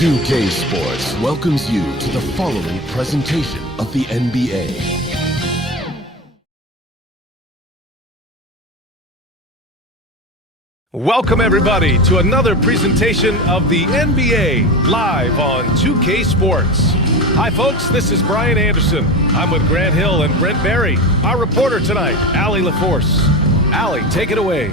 NBA2K Sports welcomes you to the following presentation of the NBA. Welcome everybody to another presentation of the NBA live on 2K Sports. Hi folks, this is Brian Anderson. I'm with Grant Hill and Brent Berry. Our reporter tonight, Allie LaForce. Allie, take it away.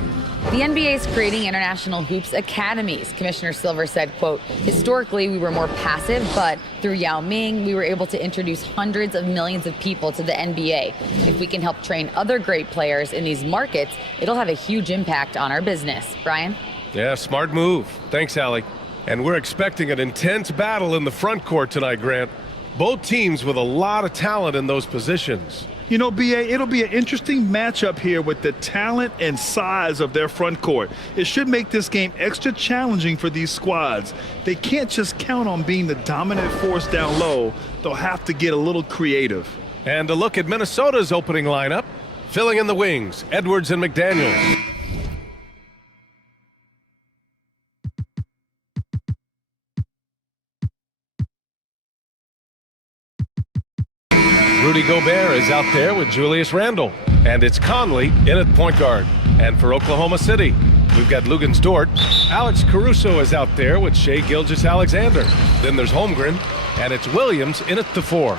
The NBA is creating international hoops academies. Commissioner Silver said, quote, historically we were more passive, but through Yao Ming, we were able to introduce hundreds of millions of people to the NBA. If we can help train other great players in these markets, it'll have a huge impact on our business. Brian? Yeah, smart move. Thanks, Allie. And we're expecting an intense battle in the front court tonight, Grant. Both teams with a lot of talent in those positions. You know, BA, it'll be an interesting matchup here with the talent and size of their front court. It should make this game extra challenging for these squads. They can't just count on being the dominant force down low. They'll have to get a little creative. And a look at Minnesota's opening lineup. Filling in the wings, Edwards and McDaniels. Rudy Gobert is out there with Julius Randle. And it's Conley in at point guard. And for Oklahoma City, we've got Luguentz Dort. Alex Caruso is out there with Shai Gilgeous-Alexander. Then there's Holmgren, and it's Williams in at the 4.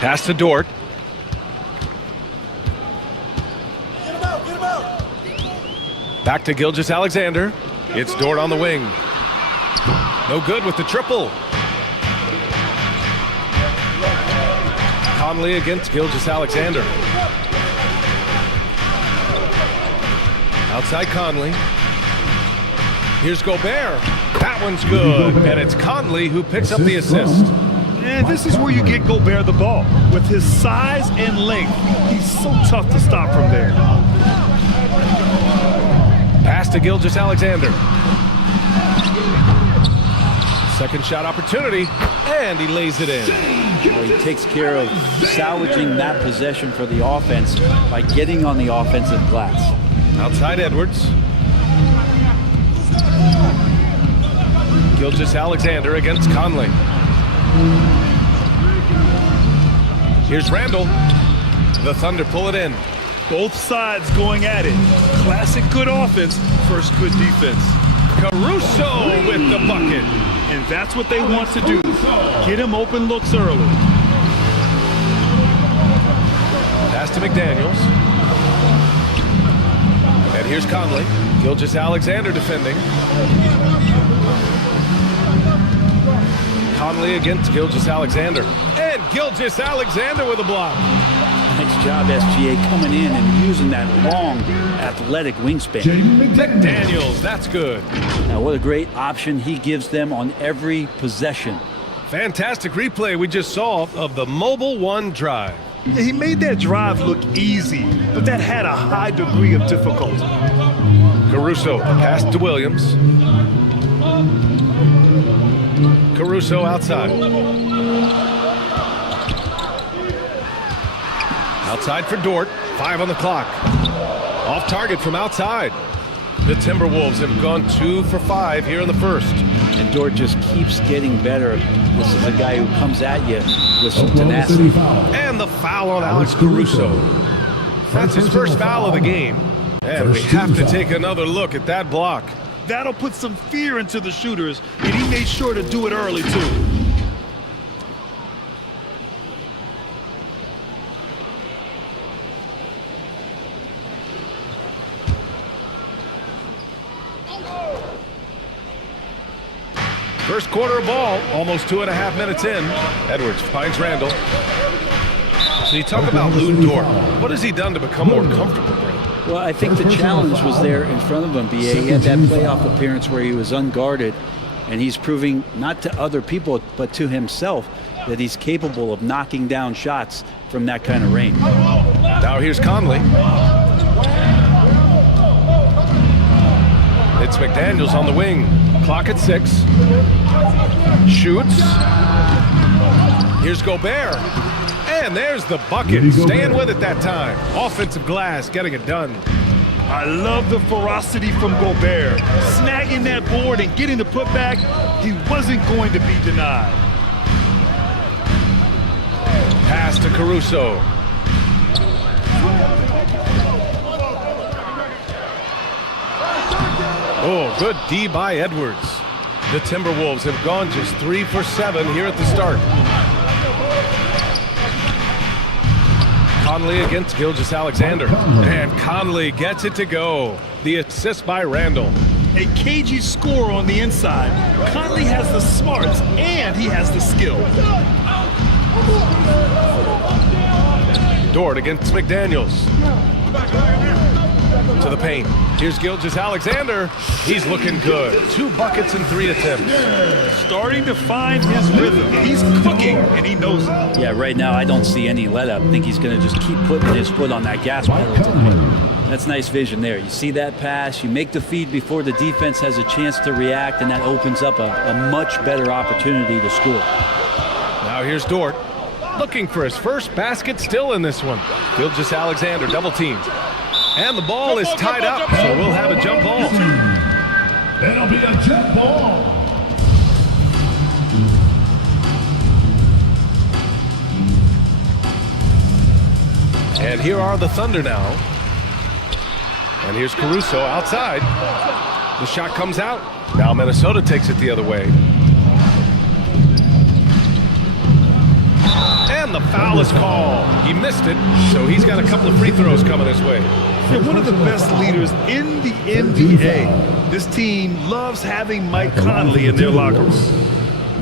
Pass to Dort. Back to Gilgeous-Alexander. It's Dort on the wing. No good with the triple. Conley against Gilgeous-Alexander. Outside Conley. Here's Gobert. That one's good. And it's Conley who picks up the assist. And this is where you get Gobert the ball. With his size and length, he's so tough to stop from there. Pass to Gilgeous-Alexander. Second shot opportunity, and he lays it in. Well, he takes care of salvaging that possession for the offense by getting on the offensive glass. Outside Edwards. Gilgeous-Alexander against Conley. Here's Randle. The Thunder pull it in. Both sides going at it. Classic good offense, first good defense. Caruso with the bucket. And that's what they want to do. Get him open looks early. Pass to McDaniels. And here's Conley. Gilgeous-Alexander defending. Conley against Gilgeous-Alexander. And Gilgeous-Alexander with a block. Nice job, SGA, coming in and using that long, athletic wingspan. McDaniels, that's good. Now, what a great option he gives them on every possession. Fantastic replay we just saw of the Mobile One drive. Yeah, he made that drive look easy, but that had a high degree of difficulty. Caruso, pass to Williams. Caruso outside. Outside for Dort. 5 on the clock. Off target from outside. The Timberwolves have gone 2 for 5 here in the first. And Dort just keeps getting better. This is a guy who comes at you with some tenacity. And the foul on Alex Caruso. That's his first foul of the game. And we have to take another look at that block. That'll put some fear into the shooters, and he made sure to do it early, too. First quarter of ball, almost 2.5 minutes in. Edwards finds Randle. So you talk about Lou Dort. What has he done to become more comfortable, Brent? Well, I think the challenge was there in front of him, BA. He had that playoff appearance where he was unguarded, and he's proving not to other people but to himself that he's capable of knocking down shots from that kind of range. Now here's Conley. It's McDaniels on the wing. Clock at 6. Shoots. Here's Gobert. And there's the bucket. Staying with it that time. Offensive glass, getting it done. I love the ferocity from Gobert. Snagging that board and getting the putback, he wasn't going to be denied. Pass to Caruso. Oh, good D by Edwards. The Timberwolves have gone just 3 for 7 here at the start. Conley against Gilgeous-Alexander. And Conley gets it to go. The assist by Randall. A cagey score on the inside. Conley has the smarts and he has the skill. Dort against McDaniels. To the paint. Here's Gilgeous-Alexander. He's looking good. 2 buckets in 3 attempts. Starting to find his rhythm. He's cooking, and he knows it. Yeah, right now I don't see any let up. I think he's going to just keep putting his foot on that gas pedal tonight. That's nice vision there. You see that pass, you make the feed before the defense has a chance to react, and that opens up a much better opportunity to score. Now here's Dort. Looking for his first basket still in this one. Gilgeous-Alexander double teamed. And the ball is tied up, so we'll have a jump ball. It'll be a jump ball. And here are the Thunder now. And here's Caruso outside. The shot comes out. Now Minnesota takes it the other way. And the foul is called. He missed it, so he's got a couple of free throws coming his way. They're one of the best leaders in the NBA. This team loves having Mike Conley in their locker room.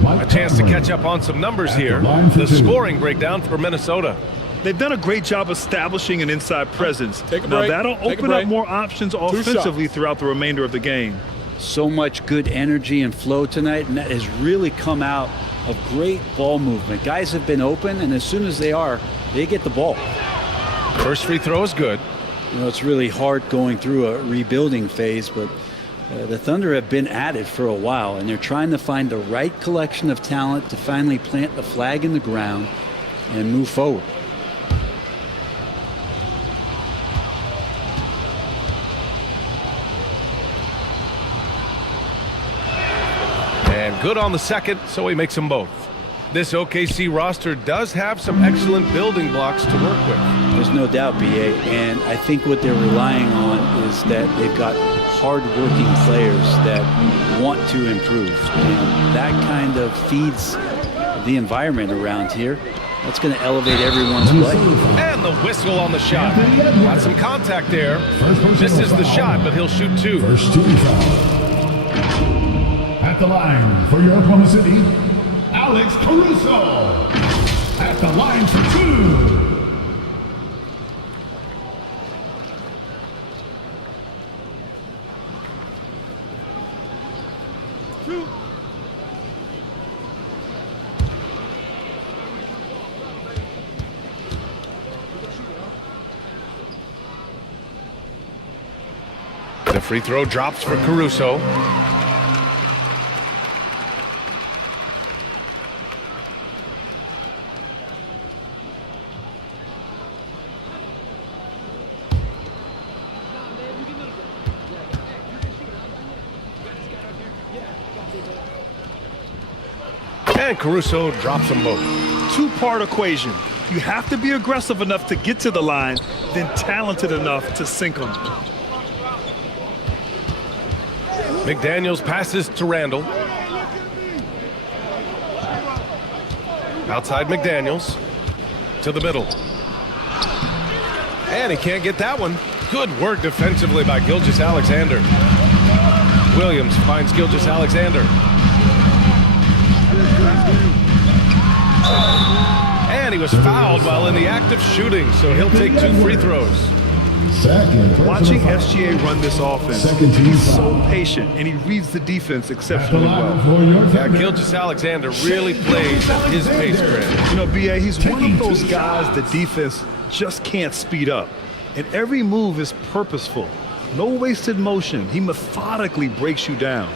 A chance to catch up on some numbers here. The scoring breakdown for Minnesota. They've done a great job establishing an inside presence. Take a now break. that'll Take a open up break. more options offensively throughout the remainder of the game. So much good energy and flow tonight, and that has really come out of great ball movement. Guys have been open, and as soon as they get the ball. First free throw is good. You know, it's really hard going through a rebuilding phase, but the Thunder have been at it for a while, and they're trying to find the right collection of talent to finally plant the flag in the ground and move forward. And good on the second, so he makes them both. This OKC roster does have some excellent building blocks to work with. There's no doubt, BA, and I think what they're relying on is that they've got hard-working players that want to improve, and that kind of feeds the environment around here. That's going to elevate everyone's play. And the whistle on the shot. Got some contact there. Misses the shot, but he'll shoot 2. First 2 foul. At the line for your Oklahoma City, Alex Caruso. At the line for 2. The free throw drops for Caruso. And Caruso drops them both. 2-part equation. You have to be aggressive enough to get to the line, then talented enough to sink them. McDaniels passes to Randall. Outside McDaniels. To the middle. And he can't get that one. Good work defensively by Gilgeous-Alexander. Williams finds Gilgeous-Alexander. And he was fouled while in the act of shooting, so he'll take 2 free throws. Watching SGA run this offense, he's so patient, and he reads the defense exceptionally well. Yeah, Gilgeous-Alexander really plays at his pace, Grant. You know, BA, he's one of those guys the defense just can't speed up. And every move is purposeful. No wasted motion. He methodically breaks you down.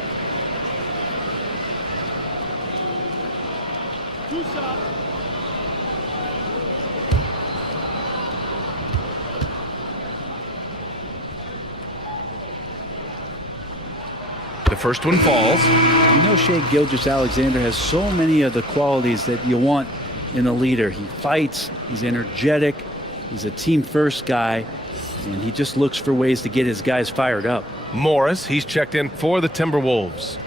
The first one falls. You know, Shai Gilgeous-Alexander has so many of the qualities that you want in a leader. He fights, he's energetic, he's a team-first guy, and he just looks for ways to get his guys fired up. Morris, he's checked in for the Timberwolves.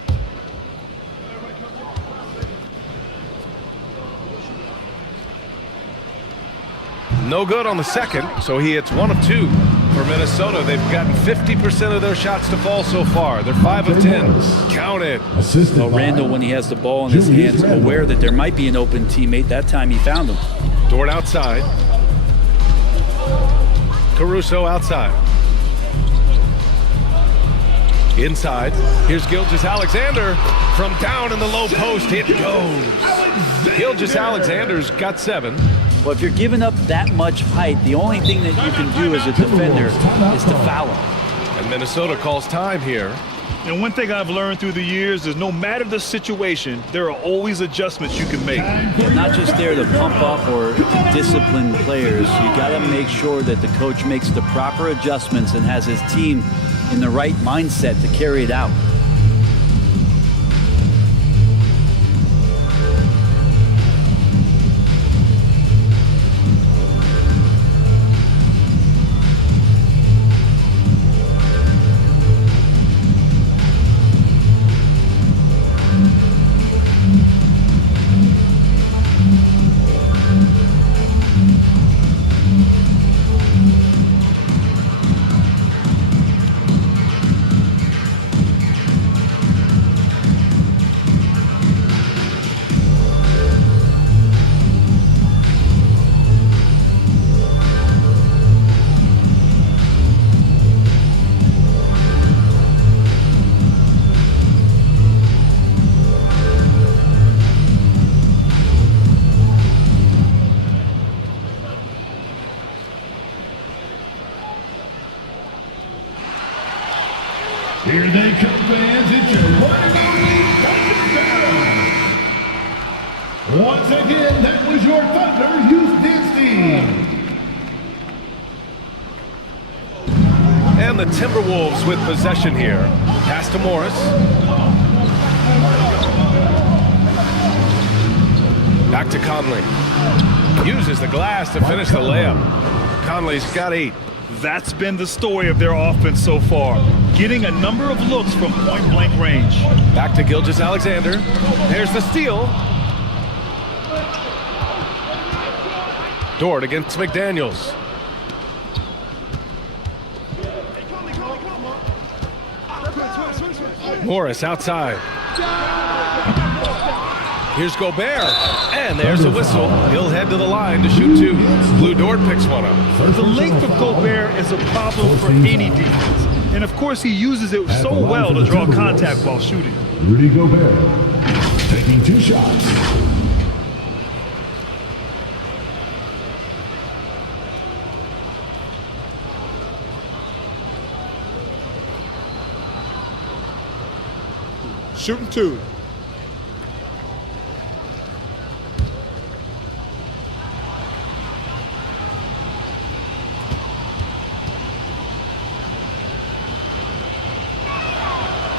No good on the second, so he hits 1 of 2. For Minnesota, they've gotten 50% of their shots to fall so far. They're 5 of 10. Count it. Well, Randall, when he has the ball in his hands, aware that there might be an open teammate, that time he found him. Dort outside. Caruso outside. Inside. Here's Gilgeous-Alexander. From down in the low post, it goes. Gilgeous-Alexander's got 7. Well, if you're giving up that much height, the only thing that you can do as a defender is to foul him. And Minnesota calls time here. And one thing I've learned through the years is no matter the situation, there are always adjustments you can make. Yeah, not just there to pump up or to discipline players. You got to make sure that the coach makes the proper adjustments and has his team in the right mindset to carry it out. Here they come, fans. It's your one and only Thunder. Once again, that was your Thunder Youth Dance Team. And the Timberwolves with possession here. Pass to Morris. Back to Conley. Uses the glass to finish the layup. Conley's got 8. That's been the story of their offense so far, getting a number of looks from point-blank range. Back to Gilgeous-Alexander. There's the steal. Dort against McDaniels. Morris outside. Here's Gobert. And there's a whistle. He'll head to the line to shoot 2. Lou Dort picks one up. The length of Gobert is a problem for any defense. And of course, he uses it so well to draw contact while shooting. Rudy Gobert taking 2 shots. Shooting 2.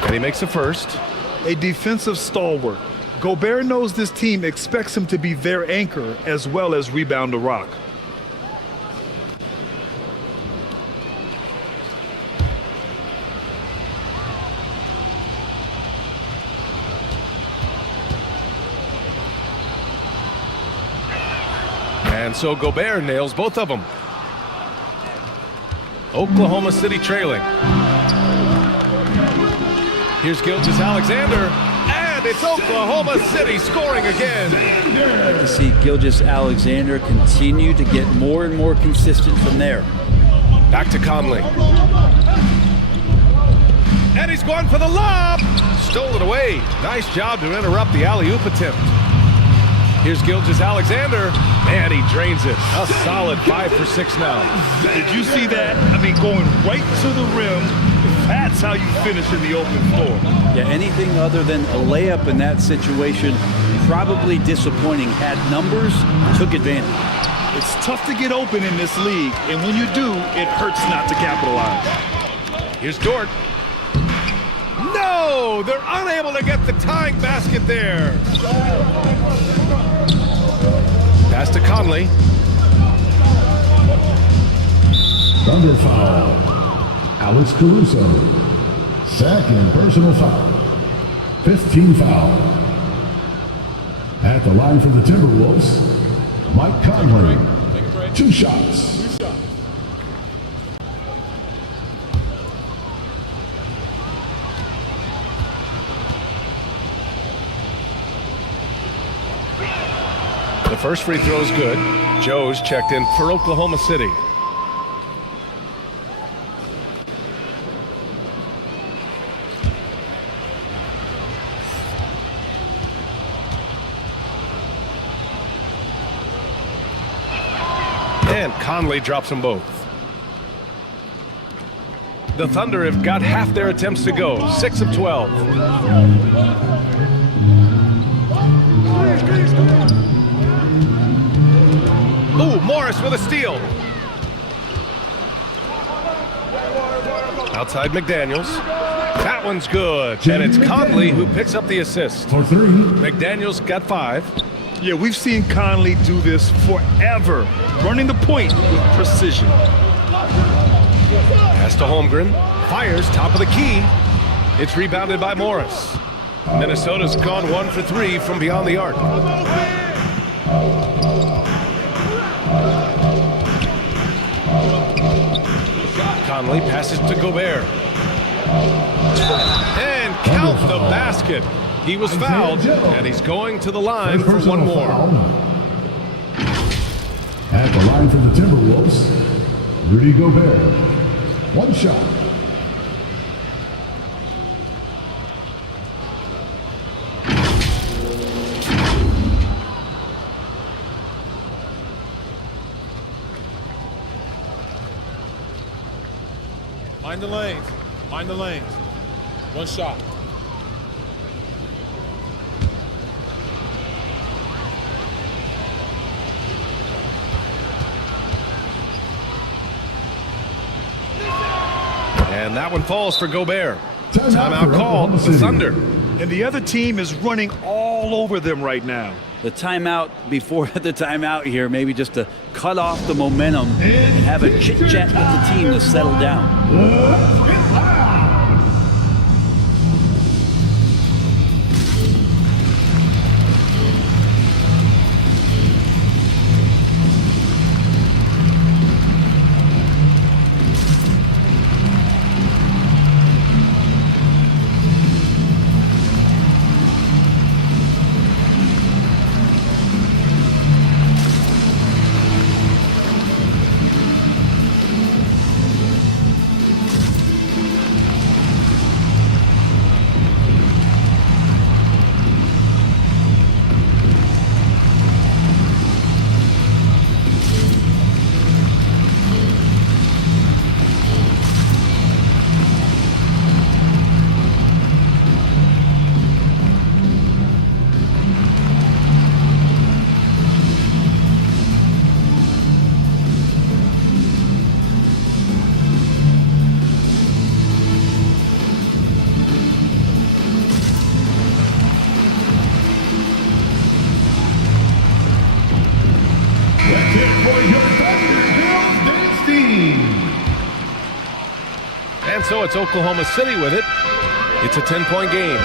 And he makes the first. A defensive stalwart. Gobert knows this team expects him to be their anchor as well as rebound the rock. And so Gobert nails both of them. Oklahoma City trailing. Here's Gilgeous-Alexander, and it's Oklahoma City scoring again. I'd like to see Gilgeous-Alexander continue to get more and more consistent from there. Back to Conley. And he's going for the lob. Stole it away. Nice job to interrupt the alley-oop attempt. Here's Gilgeous-Alexander. Man, he drains it. A solid 5 for 6 now. Did you see that? I mean, going right to the rim. That's how you finish in the open floor. Yeah, anything other than a layup in that situation, probably disappointing. Had numbers, took advantage. It's tough to get open in this league, and when you do, it hurts not to capitalize. Here's Dort. No! They're unable to get the tying basket there. Pass to Conley. Thunder foul. Alex Caruso. Second personal foul. 15 foul. At the line for the Timberwolves, Mike Conley. 2 shots. The first free throw is good. Joe's checked in for Oklahoma City. And Conley drops them both. The Thunder have got half their attempts to go. 6 of 12. Ooh, Morris with a steal. Outside McDaniels. That one's good. And it's Conley who picks up the assist. For 3. McDaniels got 5. Yeah, we've seen Conley do this forever, running the point with precision. Pass to Holmgren. Fires top of the key. It's rebounded by Morris. Minnesota's gone 1 for 3 from beyond the arc. Conley passes to Gobert. And count the basket. He was fouled, and he's going to the line for one more. At the line for the Timberwolves, Rudy Gobert. 1 shot. Mind the lanes. Mind the lanes. 1 shot. And that one falls for Gobert. Timeout Timeout called. The Thunder. And the other team is running all over them right now. The timeout before the timeout here, maybe just to cut off the momentum and have a chit-chat with the team to settle down. And so it's Oklahoma City with it. It's a 10-point game.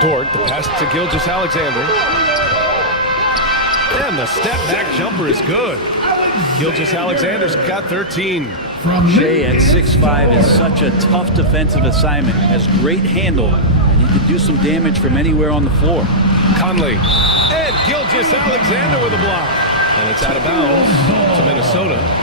Dort, the pass to Gilgeous-Alexander. And the step-back jumper is good. Gilgeous-Alexander's got 13. Shea at 6'5" is such a tough defensive assignment. Has great handle, and he can do some damage from anywhere on the floor. Conley. And Gilgeous-Alexander with a block. And it's out of bounds to Minnesota.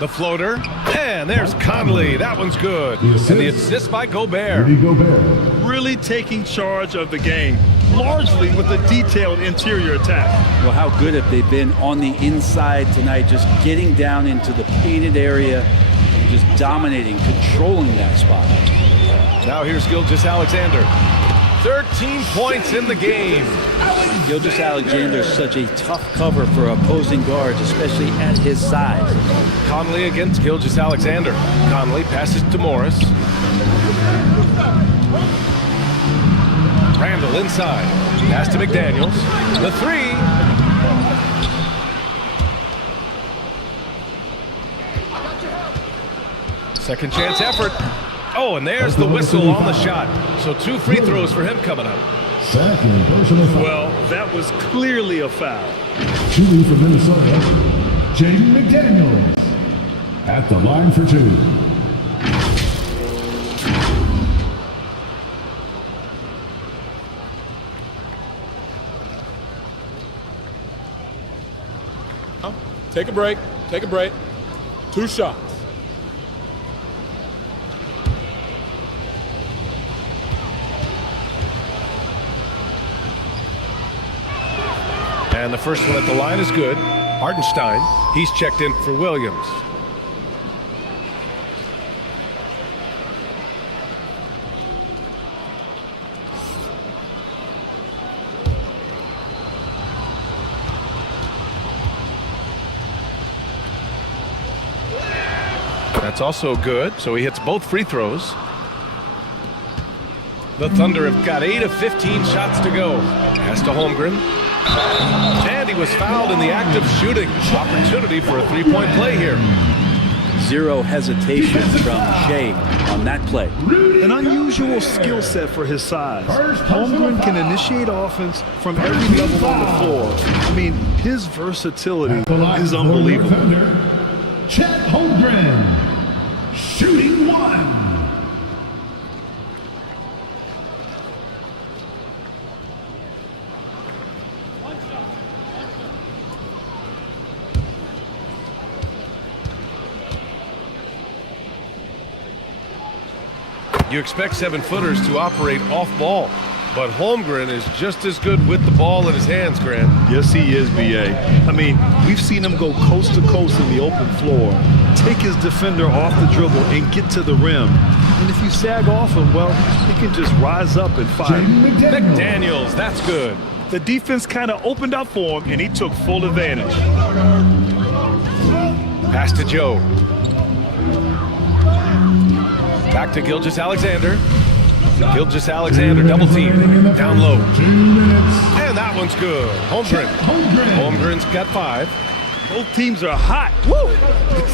The floater, and there's Conley. That one's good. The assist. And the assist by Gobert. Rudy Gobert. Really taking charge of the game, largely with a detailed interior attack. Well, how good have they been on the inside tonight, just getting down into the painted area, just dominating, controlling that spot. Now here's Gilgeous-Alexander. 13 points in the game. Gilgeous-Alexander is such a tough cover for opposing guards, especially at his size. Conley against Gilgeous-Alexander. Conley passes to Morris. Randall inside. Pass to McDaniels. The three. Second chance effort. Oh, and there's the whistle on the shot. So 2 free throws for him coming up. Second personal foul. Well, that was clearly a foul. Shooting for Minnesota, Jaden McDaniels. At the line for 2. Take a break. Take a break. 2 shots. And the first one at the line is good. Hartenstein, he's checked in for Williams. That's also good, so he hits both free throws. The Thunder have got 8 of 15 shots to go. Pass to Holmgren. And he was fouled in the act of shooting. Opportunity for a 3-point play here. Zero hesitation from Shea on that play. An unusual skill set for his size. Holmgren can initiate offense from every level on the floor. I mean, his versatility is unbelievable. Chet Holmgren. Shooting 1. You expect 7-footers to operate off ball, but Holmgren is just as good with the ball in his hands, Grant. Yes, he is, B.A. I mean, we've seen him go coast to coast in the open floor, take his defender off the dribble and get to the rim. And if you sag off him, well, he can just rise up and fire. McDaniels, that's good. The defense kind of opened up for him, and he took full advantage. Pass to Joe. Back to Gilgeous-Alexander. Gilgeous-Alexander double team. Down low. 2 minutes. And that one's good. Holmgren. Holmgren's got 5. Both teams are hot. Woo!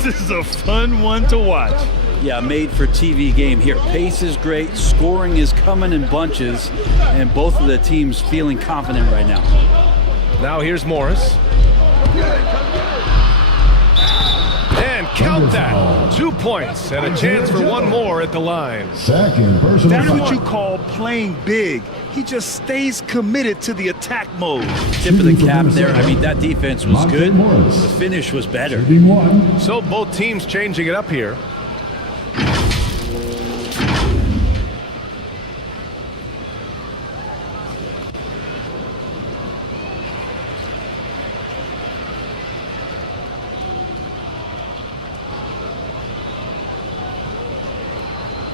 This is a fun one to watch. Yeah, made for TV game here. Pace is great, scoring is coming in bunches, and both of the teams feeling confident right now. Now here's Morris. And count that. 2 points and a chance for one more at the line. Second personal That's foul. what you call playing big. He just stays committed to the attack mode. Tip of the cap there. I mean, that defense was good. The finish was better. Shooting 1. So both teams changing it up here.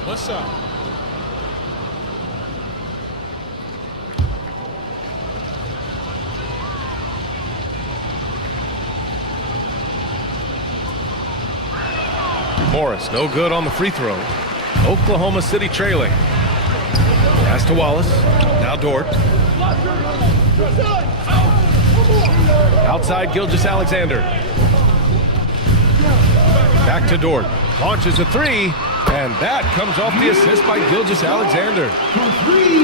One shot. Morris, no good on the free throw. Oklahoma City trailing. Pass to Wallace. Now Dort. Outside Gilgeous-Alexander. Back to Dort. Launches a 3. And that comes off the assist by Gilgeous-Alexander.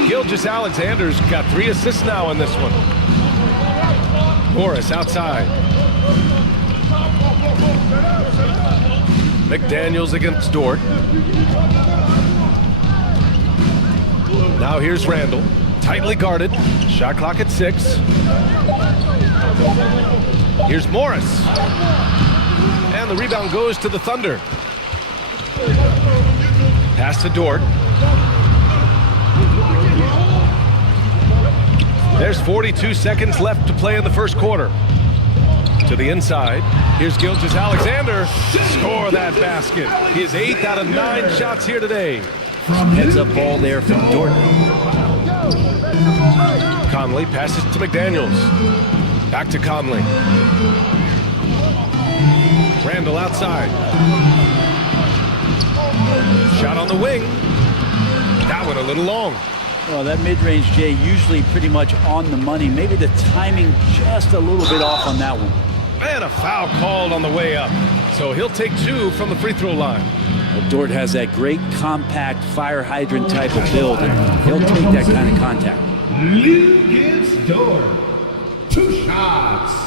Gilgeous-Alexander's got 3 assists now in this one. Morris outside. McDaniels against Dort. Now here's Randall. Tightly guarded. Shot clock at 6. Here's Morris. And And the rebound goes to the Thunder. Pass to Dort. There's 42 seconds left to play in the first quarter. To the inside. Here's Gilgeous-Alexander. Score that basket. His 8th out of 9 shots here today. Heads-up ball there from Dort. Conley passes to McDaniels. Back to Conley. Randall outside. Shot on the wing. That one a little long. Well, that mid-range, Jay, usually pretty much on the money. Maybe the timing just a little bit off on that one. And a foul called on the way up. So he'll take 2 from the free throw line. Well, Dort has that great compact fire hydrant type of build, and he'll take that kind of contact. Lou gives Dort 2 shots.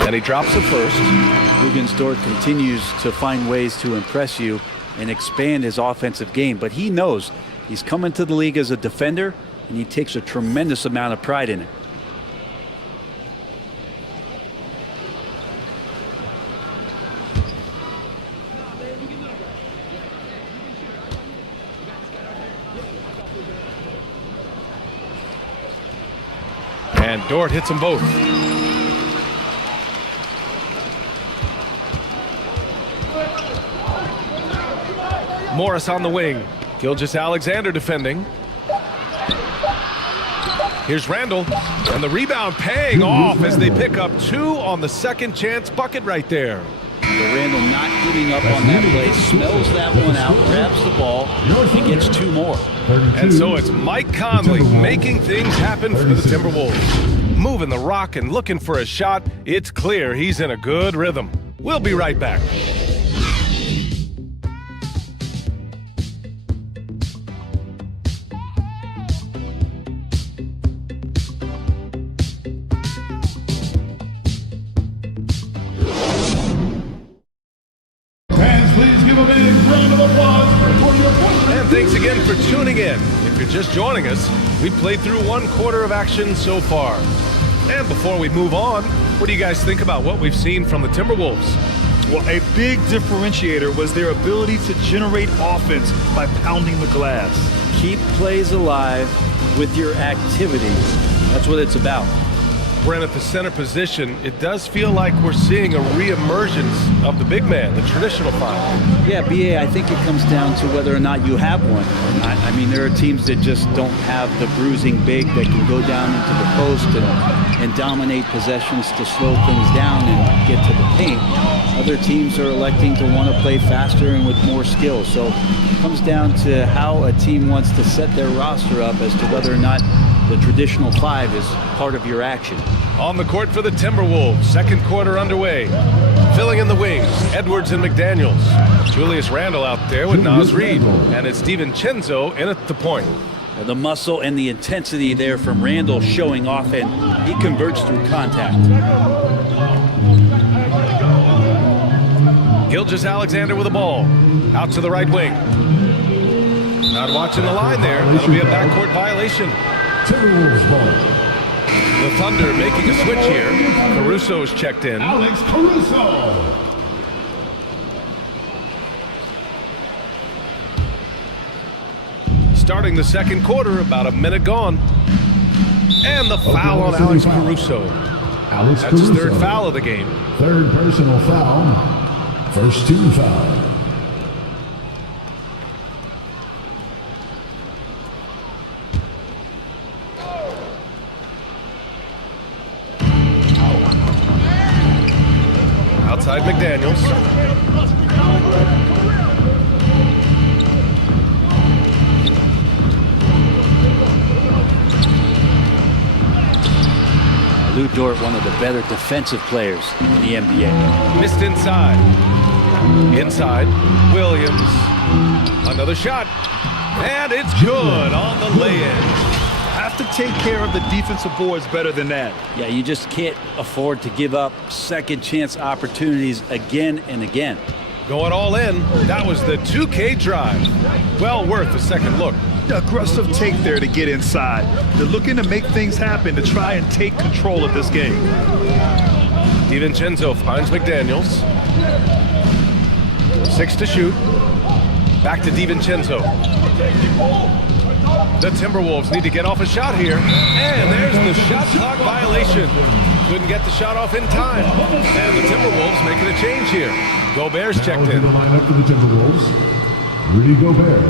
And he drops the first. Luguentz Dort continues to find ways to impress you and expand his offensive game, but he knows he's coming to the league as a defender, and he takes a tremendous amount of pride in it. And Dort hits them both. Morris on the wing. Gilgeous-Alexander defending. Here's Randall. And the rebound paying off as they pick up 2 on the second chance bucket right there. Randall not giving up on that play, smells that one out, grabs the ball, and gets 2 more. And so it's Mike Conley making things happen for the Timberwolves. Moving the rock and looking for a shot. It's clear he's in a good rhythm. We'll be right back. And thanks again for tuning in. If you're just joining us, we played through 1 quarter of action so far. And before we move on, what do you guys think about what we've seen from the Timberwolves? Well, a big differentiator was their ability to generate offense by pounding the glass. Keep plays alive with your activity. That's what it's about. Brent, at the center position, it does feel like we're seeing a re-emergence of the big man, the traditional 5. Yeah, BA, I think it comes down to whether or not you have one. I mean, there are teams that just don't have the bruising big that can go down into the post and dominate possessions to slow things down and get to the paint. Other teams are electing to want to play faster and with more skill. So it comes down to how a team wants to set their roster up as to whether or not the traditional 5 is part of your action. On the court for the Timberwolves, second quarter underway. Filling in the wings, Edwards and McDaniels. Julius Randle out there with Naz Reid. And it's DiVincenzo in at the point. The muscle and the intensity there from Randle showing off, and he converts through contact. Gilgeous-Alexander with the ball. Out to the right wing. Not watching the line there. That'll be a backcourt violation. Timberwolves ball. The Thunder making a switch here. Caruso's checked in. Alex Caruso. Starting the second quarter, about a minute gone. And the foul on Alex Caruso. Alex That's his Caruso. 3rd foul of the game. 3rd personal foul. First 2 foul. Outside McDaniels. Lou Lou Dort, one of the better defensive players in the NBA. Missed inside. Inside. Williams. Another shot. And it's good on the lay-in. Have to take care of the defensive boards better than that. Yeah, you just can't afford to give up second chance opportunities again and again. Going all in. That was the 2K drive. Well worth a second look. Aggressive take there to get inside. They're looking to make things happen to try and take control of this game. DiVincenzo finds McDaniels. 6 to shoot. Back to DiVincenzo. The Timberwolves need to get off a shot here. And there's the shot clock violation. Couldn't get the shot off in time. And the Timberwolves making a change here. Gobert's checked in. The lineup for the Timberwolves, Rudy Gobert.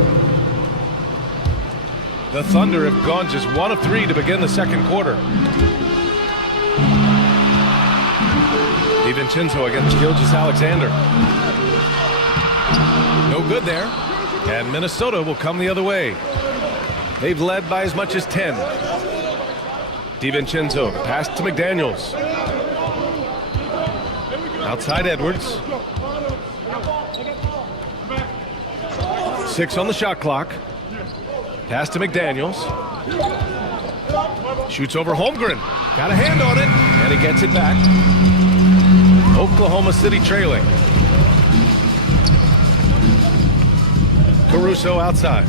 The Thunder have gone just 1 of 3 to begin the second quarter. DiVincenzo against Gilgeous Alexander. No good there. And Minnesota will come the other way. They've led by as much as 10. DiVincenzo, pass to McDaniels. Outside Edwards. 6 on the shot clock. Pass to McDaniels. Shoots over Holmgren. Got a hand on it, and he gets it back. Oklahoma City trailing. Caruso outside.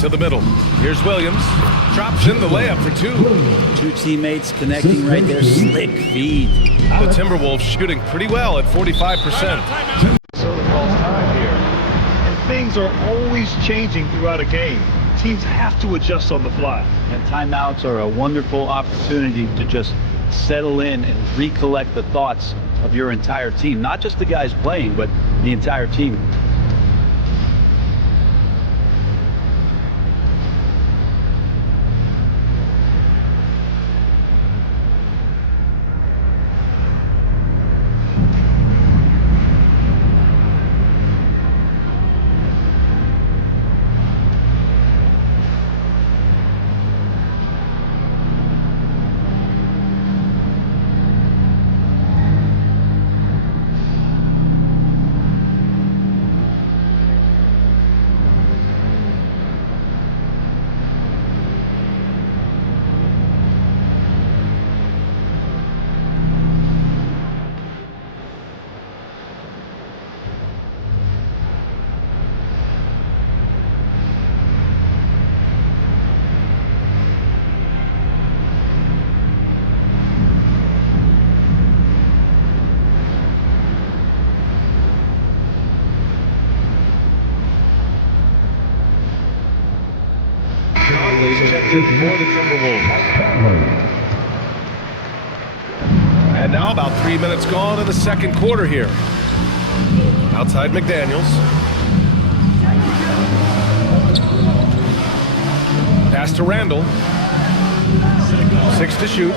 To the middle. Here's Williams. Drops in the layup for 2. Two teammates connecting right there. Slick feed. The Timberwolves shooting pretty well at 45%. Things are always changing throughout a game. Teams have to adjust on the fly. And timeouts are a wonderful opportunity to just settle in and recollect the thoughts of your entire team. Not just the guys playing, but the entire team. For the Timberwolves. And now about 3 minutes gone in the second quarter here. Outside McDaniels. Pass to Randall. 6 to shoot.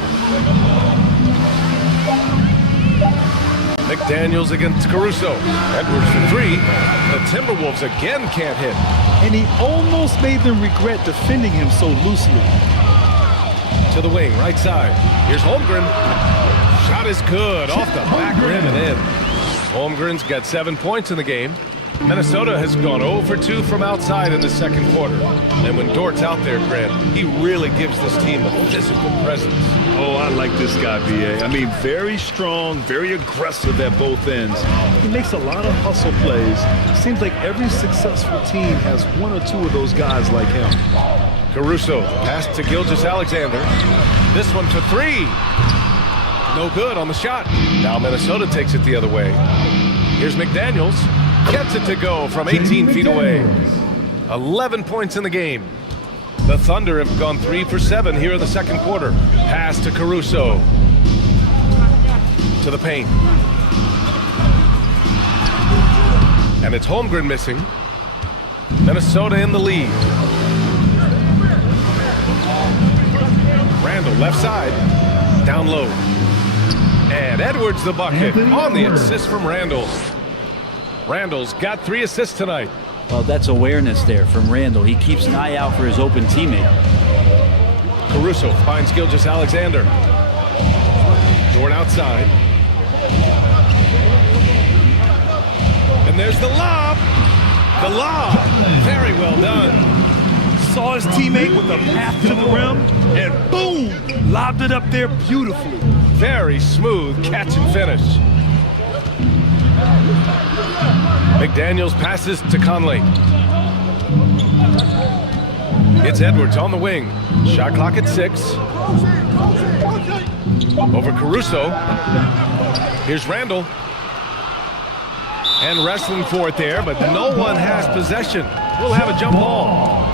McDaniels against Caruso. Edwards for 3. The Timberwolves again can't hit. And he almost made them regret defending him so loosely. To the wing, right side. Here's Holmgren. Shot is good, off the back rim and in. Holmgren's got 7 points in the game. Minnesota has gone 0 for 2 from outside in the second quarter. And when Dort's out there, Grant, he really gives this team a physical presence. Oh, I like this guy, B.A. I mean, very strong, very aggressive at both ends. He makes a lot of hustle plays. Seems like every successful team has 1 or 2 of those guys like him. Caruso, pass to Gilgeous Alexander. This one for 3. No good on the shot. Now Minnesota takes it the other way. Here's McDaniels. Gets it to go from 18 feet away. 11 points in the game. The Thunder have gone 3 for 7 here in the second quarter. Pass to Caruso. To the paint. And it's Holmgren missing. Minnesota in the lead. Randall left side. Down low. And Edwards the bucket on the assist from Randall. Randall's got 3 assists tonight. Well, that's awareness there from Randall. He keeps an eye out for his open teammate. Caruso finds Gilgeous-Alexander. Dort outside. And there's the lob. The lob. Very well done. Saw his teammate with a path to the rim, and boom, lobbed it up there beautifully. Very smooth catch and finish. McDaniels passes to Conley. It's Edwards on the wing. Shot clock at 6. Over Caruso. Here's Randall. And wrestling for it there, but no one has possession. We'll have a jump ball.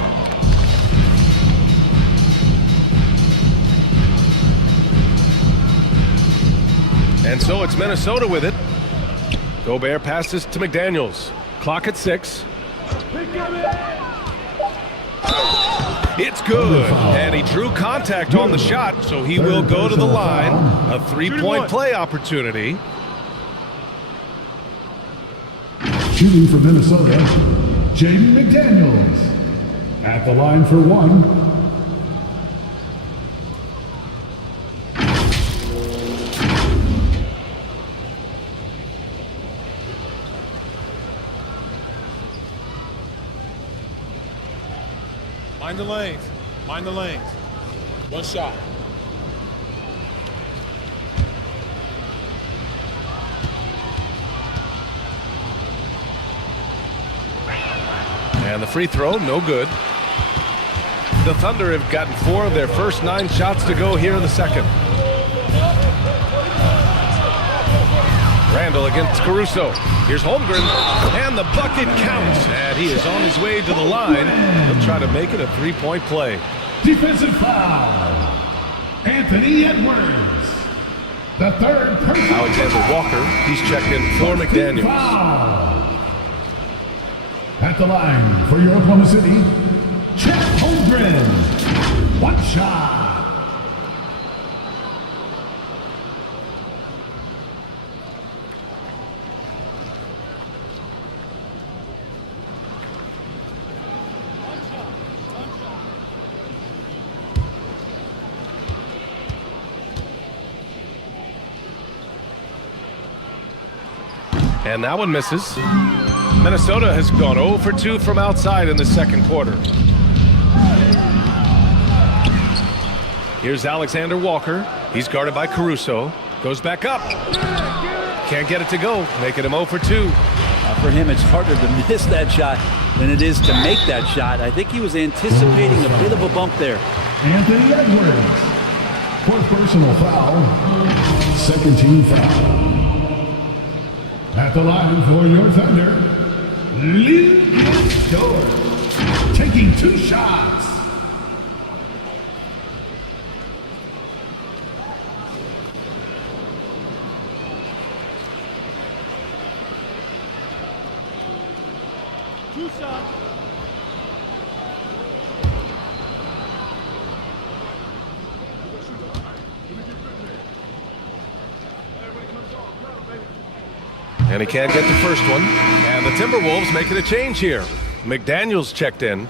And so it's Minnesota with it. Gobert passes to McDaniels. Clock at 6. It's good. And he drew contact on the shot, so he will go to the line. A 3-point play opportunity. Shooting for Minnesota, Jaden McDaniels. At the line for 1. Mind the lanes. Mind the lanes. One shot. And the free throw, no good. The Thunder have gotten 4 of their first 9 shots to go here in the second. Randall against Caruso. Here's Holmgren, and the bucket counts. And he is on his way to the line. He'll try to make it a 3-point play. Defensive foul. Anthony Edwards. The third person. Alexander Walker, he's checked in for McDaniels. Foul. At the line for your Oklahoma City, Chet Holmgren. 1 shot. And that one misses. Minnesota has gone 0 for 2 from outside in the second quarter. Here's Alexander Walker. He's guarded by Caruso. Goes back up. Can't get it to go. Making him 0 for 2. For him, it's harder to miss that shot than it is to make that shot. I think he was anticipating a bit of a bump there. Anthony Edwards. 4th personal foul. 2nd team foul. At the line for your Thunder, Lucas Dort, taking 2 shots. And he can't get the first one. And the Timberwolves making a change here. McDaniels checked in.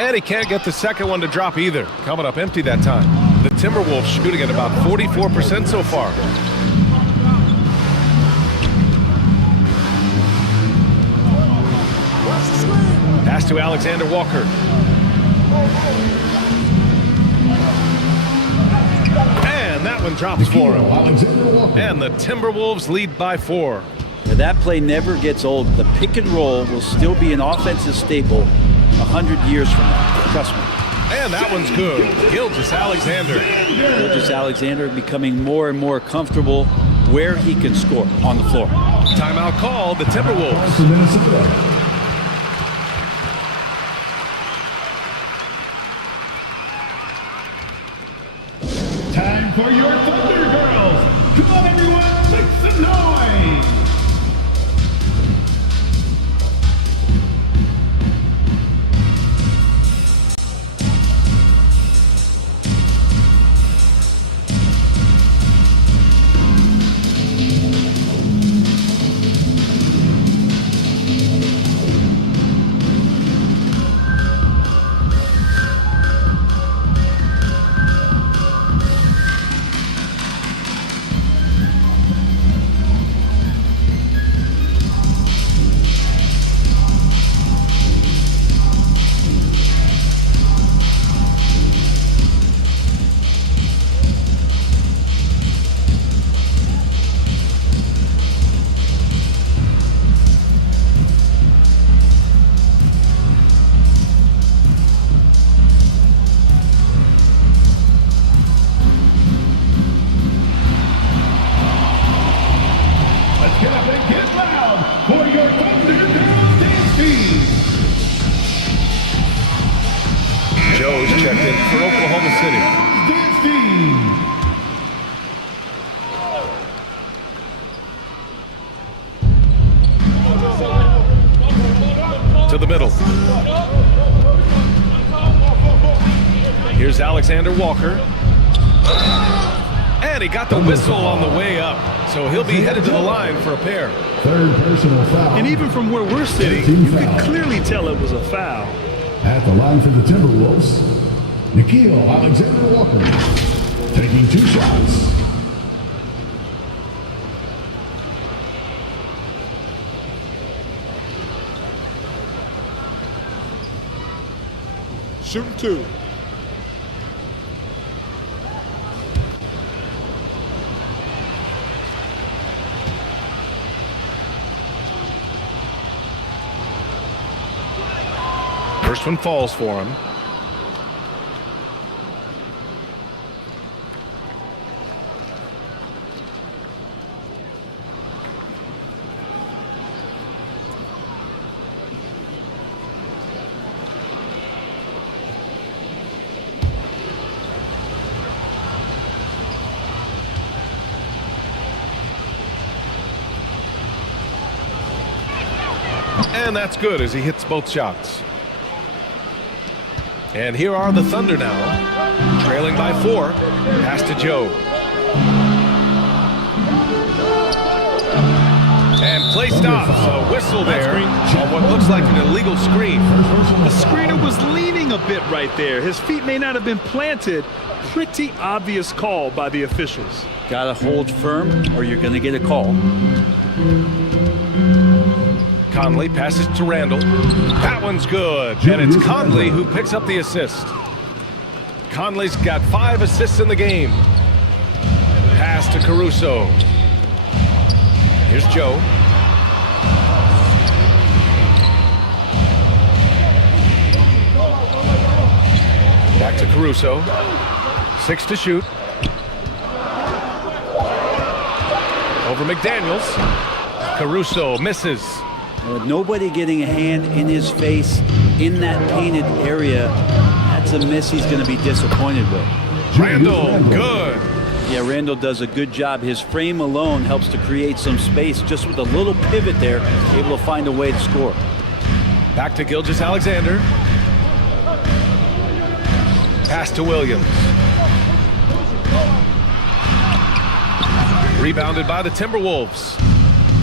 And he can't get the second one to drop either. Coming up empty that time. The Timberwolves shooting at about 44% so far. Pass to Alexander Walker. And that one drops for him. And the Timberwolves lead by 4. Now, that play never gets old. The pick and roll will still be an offensive staple 100 years from now. Trust me. And that one's good. Gilgeous-Alexander. Gilgeous-Alexander becoming more and more comfortable where he can score on the floor. Timeout called, the Timberwolves. Time for your Thunder Girls. Come on, everyone, make some noise. City. To the middle. Here's Alexander Walker. And he got the whistle on the way up. So he'll be headed to the line for a pair. Third personal foul. And even from where we're sitting, you can clearly tell it was a foul. At the line for the Timberwolves, Nickeil Alexander-Walker taking 2 shots. Shooting 2. First one falls for him. And that's good as he hits both shots. And here are the Thunder now, trailing by 4. Pass to Joe. And play stops. A whistle there on what looks like an illegal screen. The screener was leaning a bit right there. His feet may not have been planted. Pretty obvious call by the officials. Gotta hold firm or you're gonna get a call. Conley passes to Randall. That one's good. And it's Conley who picks up the assist. Conley's got 5 assists in the game. Pass to Caruso. Here's Joe. Back to Caruso. 6 to shoot. Over McDaniels. Caruso misses. With nobody getting a hand in his face in that painted area, that's a miss he's going to be disappointed with. Randall, good. Yeah, Randall does a good job. His frame alone helps to create some space. Just with a little pivot there, able to find a way to score. Back to Gilgeous-Alexander. Pass to Williams. Rebounded by the Timberwolves.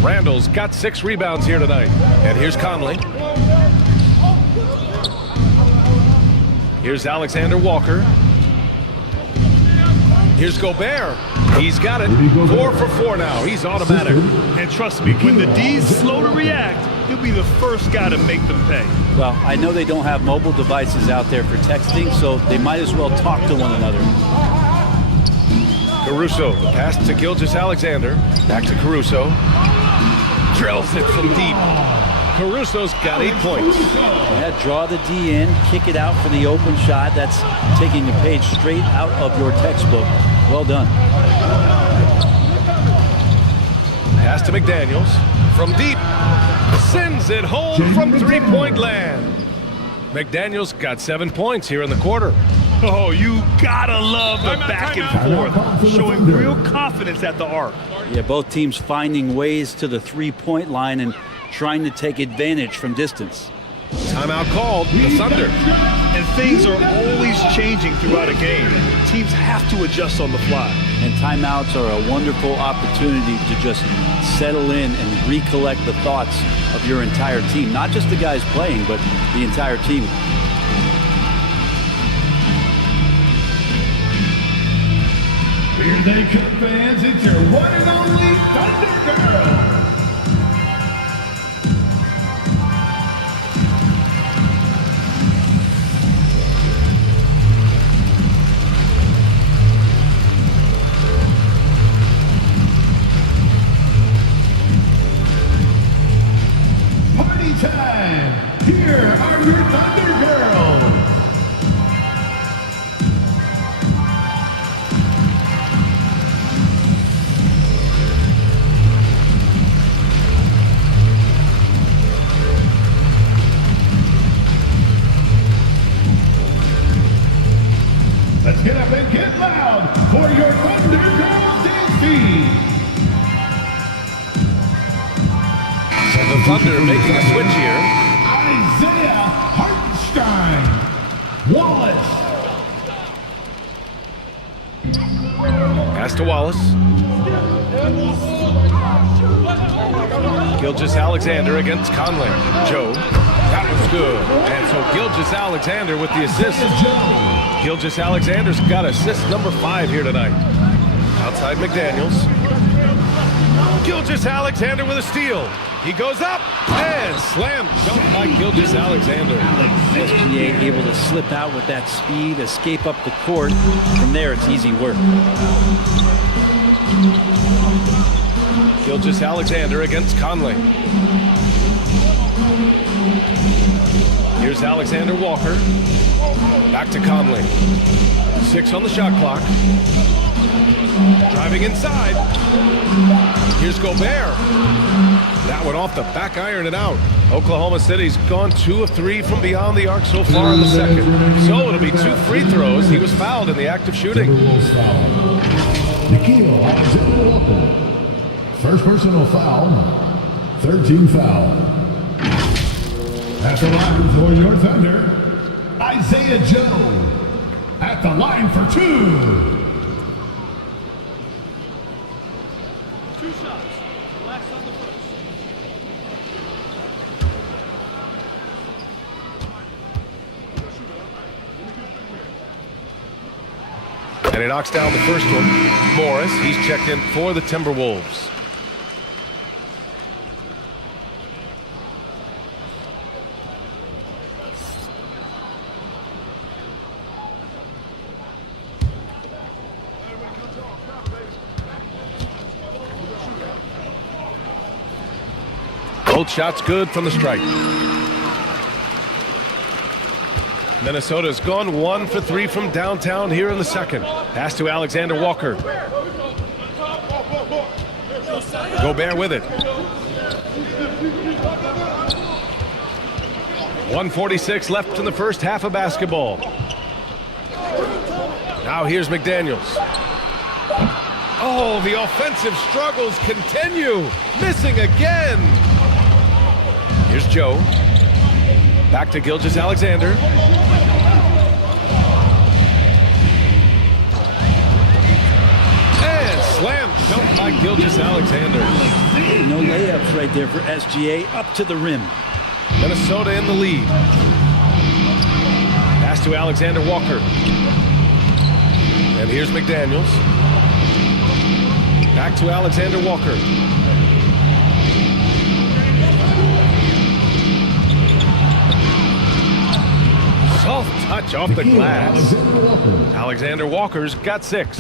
Randall's got 6 rebounds here tonight. And here's Conley. Here's Alexander Walker. Here's Gobert. He's got it. 4 for 4 now. He's automatic. And trust me, when the D's slow to react, he'll be the first guy to make them pay. Well, I know they don't have mobile devices out there for texting, so they might as well talk to one another. Caruso, the pass to Gilgeous-Alexander. Back to Caruso. Drills it from deep. Caruso's got 8 points. Yeah, draw the D in, kick it out for the open shot. That's taking the page straight out of your textbook. Well done. Pass to McDaniels. From deep. Sends it home from 3-point land. McDaniels got 7 points here in the quarter. Oh, you gotta love the back and forth, showing real confidence at the arc. Yeah, both teams finding ways to the 3-point line and trying to take advantage from distance. Timeout called, the Thunder. And things are always changing throughout a game. Teams have to adjust on the fly. And timeouts are a wonderful opportunity to just settle in and recollect the thoughts of your entire team. Not just the guys playing, but the entire team. Here they come, fans. It's your one and only Thunder Girl. Party time! Here are your Thunder Girls. And the Thunder making a switch here. Isaiah Hartenstein. Wallace. Pass to Wallace. Gilgeous-Alexander against Conley. Joe. That was good. And so Gilgeous-Alexander with the assist. Gilgeous-Alexander's got assist number 5 here tonight. Outside McDaniels. Gilgeous-Alexander with a steal. He goes up and slam dunk by Gilgeous-Alexander. SGA able to slip out with that speed, escape up the court. From there, it's easy work. Gilgeous-Alexander against Conley. Here's Alexander Walker. Back to Conley. 6 on the shot clock. Driving inside. Here's Gobert. That one off the back iron and out. Oklahoma City's gone 2 of 3 from beyond the arc so far in the second. So it'll be 2 free throws. He was fouled in the act of shooting. Nikhil Alexander Walker. First personal foul. 13 foul. At the line for your Thunder, Isaiah Joe. At the line for 2. And he knocks down the first one. Morris, he's checked in for the Timberwolves. Both shots good from the strike. Minnesota's gone 1 for 3 from downtown here in the second. Pass to Alexander Walker. Gobert with it. 1:46 left in the first half of basketball. Now here's McDaniels. Oh, the offensive struggles continue. Missing again. Here's Joe. Back to Gilgeous-Alexander. And slam dunk by Gilgeous-Alexander. No layups right there for SGA up to the rim. Minnesota in the lead. Pass to Alexander Walker. And here's McDaniels. Back to Alexander Walker. Soft touch off the glass. Alexander Walker's got 6.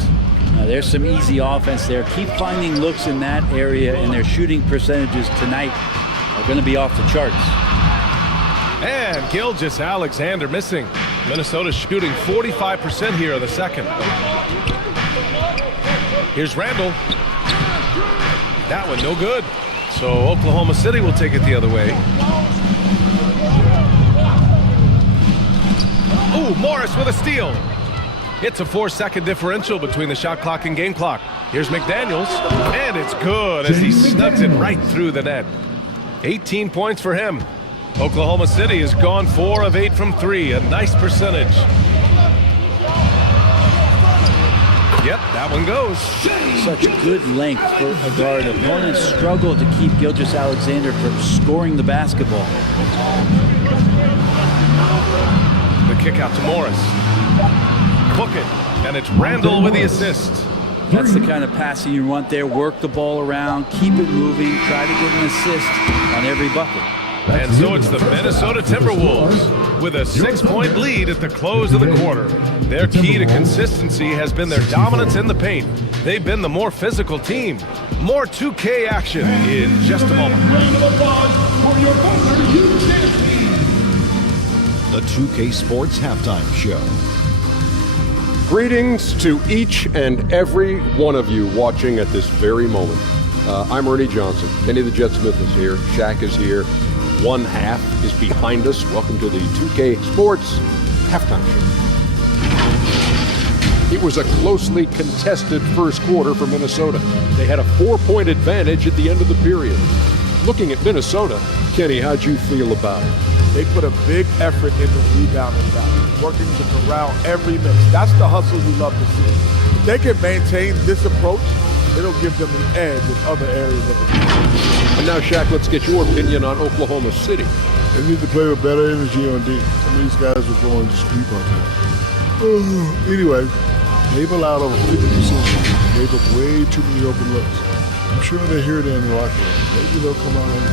Now there's some easy offense there. Keep finding looks in that area, and their shooting percentages tonight are going to be off the charts. And Gilgeous-Alexander missing. Minnesota shooting 45% here in the second. Here's Randall. That one no good. So Oklahoma City will take it the other way. Ooh, Morris with a steal. It's a 4-second differential between the shot clock and game clock. Here's McDaniels, and it's good as he snugs it right through the net. 18 points for him. Oklahoma City has gone 4 of 8 from 3, a nice percentage. Yep, that one goes. Such good length for a guard. Opponents struggle to keep Gilgeous-Alexander from scoring the basketball. The kick out to Morris. Book it, and it's Randall with the assist. That's the kind of passing you want there. Work the ball around, keep it moving, try to get an assist on every bucket. And so it's the Minnesota Timberwolves with a 6-point lead at the close of the quarter. Their key to consistency has been their dominance in the paint. They've been the more physical team. More 2K action in just a moment. The 2K Sports Halftime Show. Greetings to each and every one of you watching at this very moment. I'm Ernie Johnson. Kenny the Jet Smith is here. Shaq is here. One half is behind us. Welcome to the 2K Sports Halftime Show. It was a closely contested first quarter for Minnesota. They had a 4-point advantage at the end of the period. Looking at Minnesota, Kenny, how'd you feel about it? They put a big effort into rebounding down, working to corral every miss. That's the hustle you love to see. If they can maintain this approach, it'll give them an edge in other areas of the game. And now, Shaq, let's get your opinion on Oklahoma City. They need to play with better energy on D. Some of these guys are going to sleep on that. Anyway, they've allowed over 50%. Gave up way too many open looks. I'm sure they hear that in the locker room. Maybe they'll come out on it.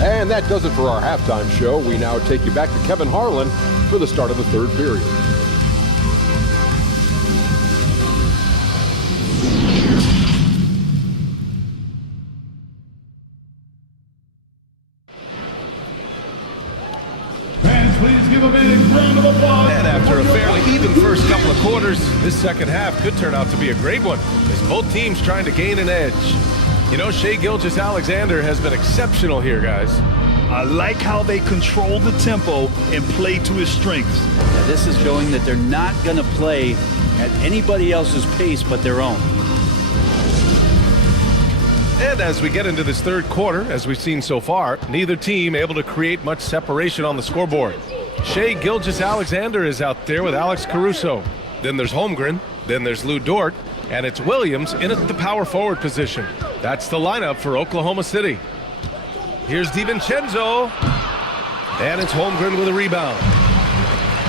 And that does it for our halftime show. We now take you back to Kevin Harlan for the start of the third period. Fans, please give a big round of applause. And after a fairly even first couple of quarters, this second half could turn out to be a great one as both teams trying to gain an edge. You know, Shai Gilgeous-Alexander has been exceptional here, guys. I like how they control the tempo and play to his strengths. Now, this is showing that they're not going to play at anybody else's pace but their own. And as we get into this third quarter, as we've seen so far, neither team able to create much separation on the scoreboard. Shai Gilgeous-Alexander is out there with Alex Caruso. Then there's Holmgren. Then there's Lou Dort. And it's Williams in at the power forward position. That's the lineup for Oklahoma City. Here's DiVincenzo. And it's Holmgren with a rebound.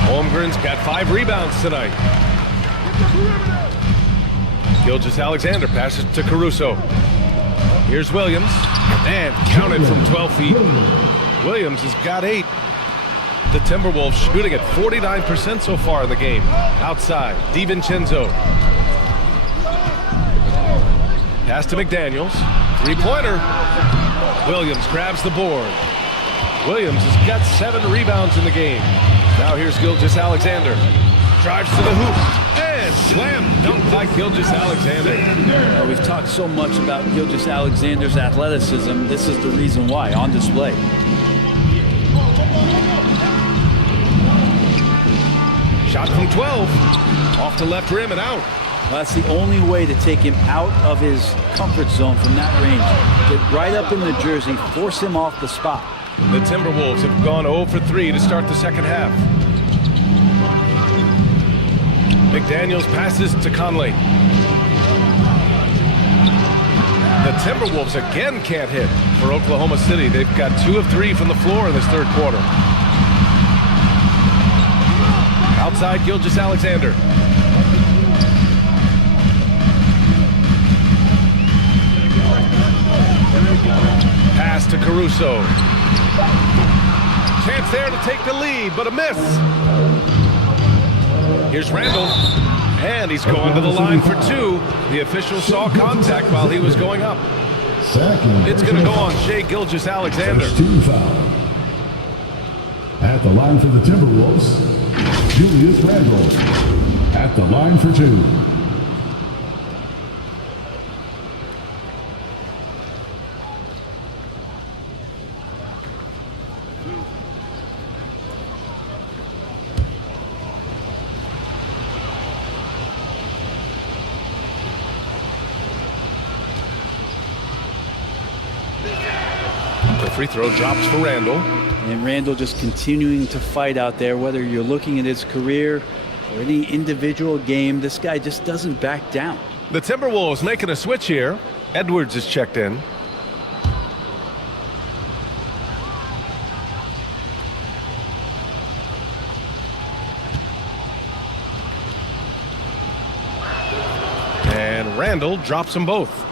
Holmgren's got 5 rebounds tonight. Gilgeous-Alexander passes to Caruso. Here's Williams. And counted from 12 feet. Williams has got 8. The Timberwolves shooting at 49% so far in the game. Outside, DiVincenzo. Pass to McDaniels. 3-pointer. Williams grabs the board. Williams has got 7 rebounds in the game. Now here's Gilgeous-Alexander. Drives to the hoop. And slam dunk by Gilgeous-Alexander. We've talked so much about Gilgeous-Alexander's athleticism. This is the reason why, on display. Shot from 12. Off the left rim and out. Well, that's the only way to take him out of his comfort zone from that range. Get right up in the jersey, force him off the spot. The Timberwolves have gone 0 for 3 to start the second half. McDaniels passes to Conley. The Timberwolves again can't hit for Oklahoma City. They've got 2 of 3 from the floor in this third quarter. Outside, Gilgeous-Alexander. Pass to Caruso. Chance there to take the lead, but a miss. Here's Randall. And he's going to the line for 2. The official saw contact while he was going up. It's going to go on Shai Gilgeous-Alexander. First team foul. At the line for the Timberwolves, Julius Randle. At the line for 2. The free throw drops for Randall. And Randall just continuing to fight out there, whether you're looking at his career or any individual game. This guy just doesn't back down. The Timberwolves making a switch here. Edwards is checked in. And Randall drops them both.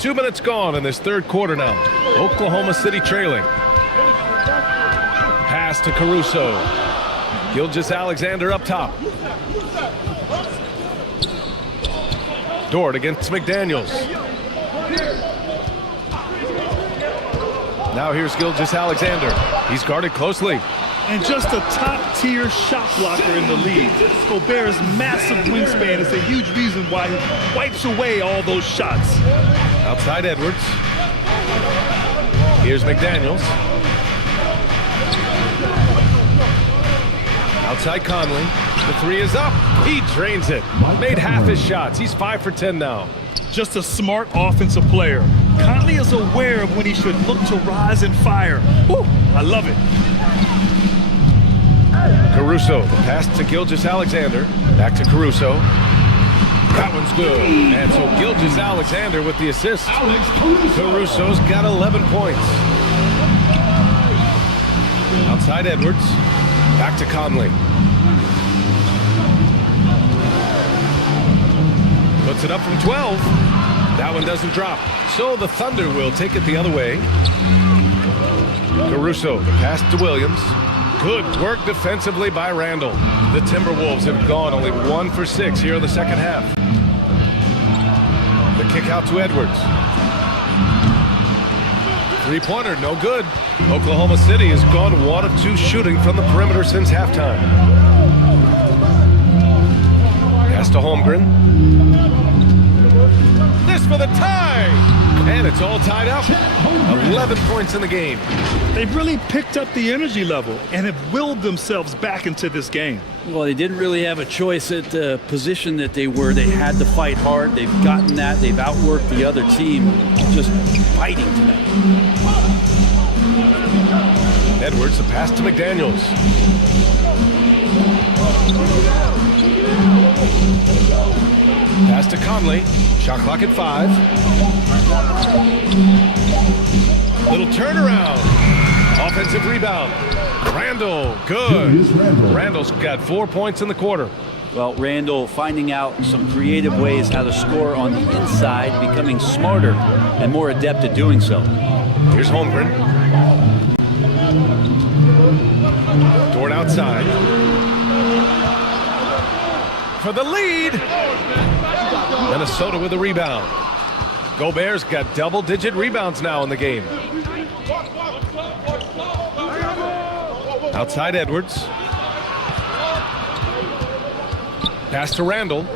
2 minutes gone in this third quarter now. Oklahoma City trailing. Pass to Caruso. Gilgeous-Alexander up top. Dort against McDaniels. Now here's Gilgeous-Alexander. He's guarded closely. And just a top-tier shot blocker in the league. Gobert's massive wingspan is a huge reason why he wipes away all those shots. Outside Edwards. Here's McDaniels. Outside Conley. The three is up. He drains it. Made half his shots. He's 5 for 10 now. Just a smart offensive player. Conley is aware of when he should look to rise and fire. Woo, I love it. Caruso, the pass to Gilgeous-Alexander. Back to Caruso. That one's good. And so Gilgeous-Alexander with the assist. Caruso's got 11 points. Outside Edwards. Back to Conley. Puts it up from 12. That one doesn't drop. So the Thunder will take it the other way. Caruso, the pass to Williams. Good work defensively by Randall. The Timberwolves have gone only 1 for 6 here in the second half. The kick out to Edwards. Three-pointer, no good. Oklahoma City has gone 1 of 2 shooting from the perimeter since halftime. Pass to Holmgren. This for the tie! And it's all tied up. 11 points in the game. They've really picked up the energy level and have willed themselves back into this game. Well, they didn't really have a choice at the position that they were. They had to fight hard. They've gotten that. They've outworked the other team. Just fighting tonight. Edwards, the pass to McDaniels. Pass to Conley. Shot clock at 5. Little turnaround. Offensive rebound. Randall, good. Randall's got 4 points in the quarter. Well, Randall finding out some creative ways how to score on the inside, becoming smarter and more adept at doing so. Here's Holmgren. Dort outside. For the lead. Minnesota with the rebound. Gobert's got double-digit rebounds now in the game. Outside Edwards. Pass to Randall.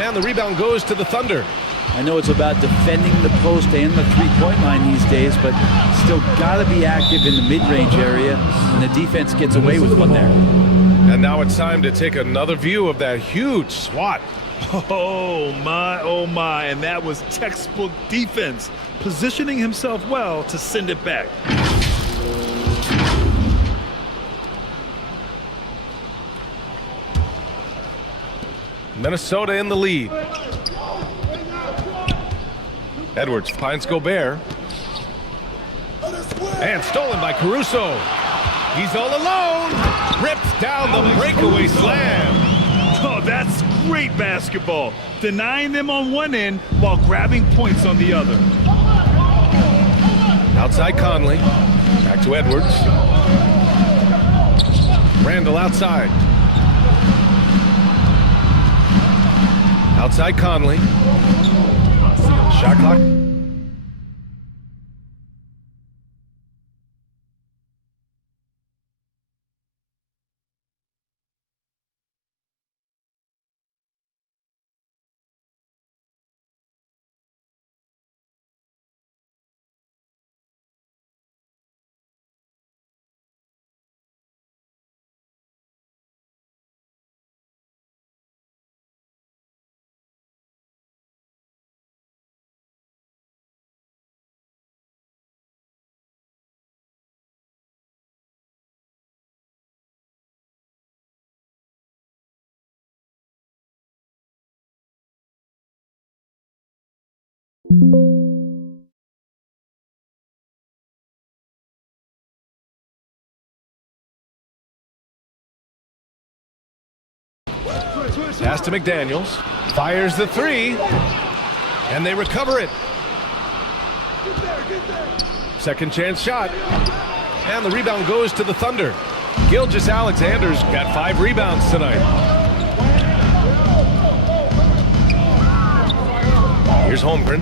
And the rebound goes to the Thunder. I know it's about defending the post and the three-point line these days, but still got to be active in the mid-range area, and the defense gets away with one there. And now it's time to take another view of that huge swat. Oh my, and that was textbook defense, positioning himself well to send it back. Minnesota in the lead. Edwards finds Gobert. And stolen by Caruso. He's all alone. Rips down the breakaway slam. Oh, that's great basketball. Denying them on one end while grabbing points on the other. Outside Conley. Back to Edwards. Randall outside. Outside Conley. Shot clock. Pass to McDaniels. Fires the three. And they recover it. Second chance shot. And the rebound goes to the Thunder. Gilgeous-Alexander's got 5 rebounds tonight. Here's Holmgren.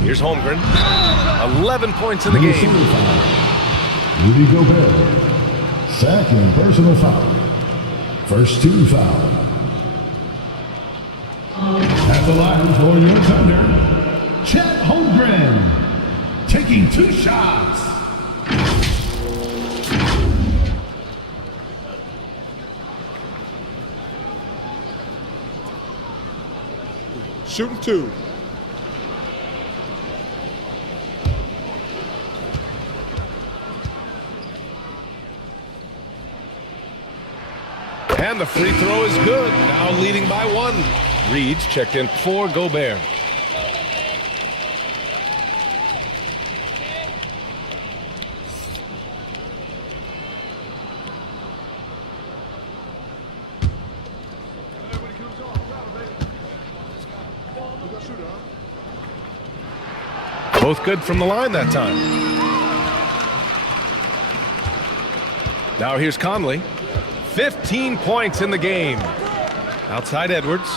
Here's Holmgren. 11 points in the game. Rudy Gobert. Second personal foul. First team foul. At the line for your thunder, Chet Holmgren, taking 2 shots. Shooting 2. And the free throw is good. Now leading by 1. Reed's checked in for Gobert. Both good from the line that time. Now here's Conley. 15 points in the game. Outside Edwards.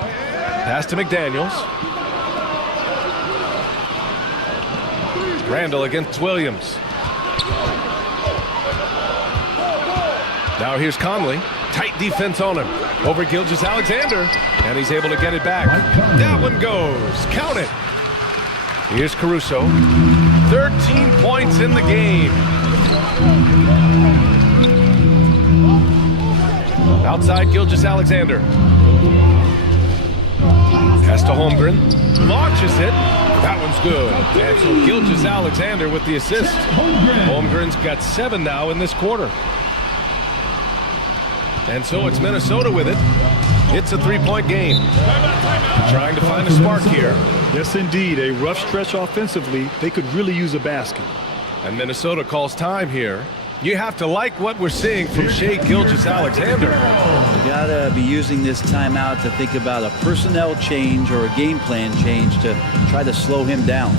Pass to McDaniels. Randall against Williams. Now here's Conley. Tight defense on him. Over Gilgeous-Alexander. And he's able to get it back. That one goes. Count it. Here's Caruso. 13 points in the game. Outside Gilgeous-Alexander. Pass to Holmgren. Launches it. That one's good. And so Gilgeous-Alexander with the assist. Holmgren's got 7 now in this quarter. And so it's Minnesota with it. It's a 3-point game. Trying to find a spark here. Yes, indeed. A rough stretch offensively. They could really use a basket. And Minnesota calls time here. You have to like what we're seeing from Shai Gilgeous-Alexander. You gotta be using this timeout to think about a personnel change or a game plan change to try to slow him down.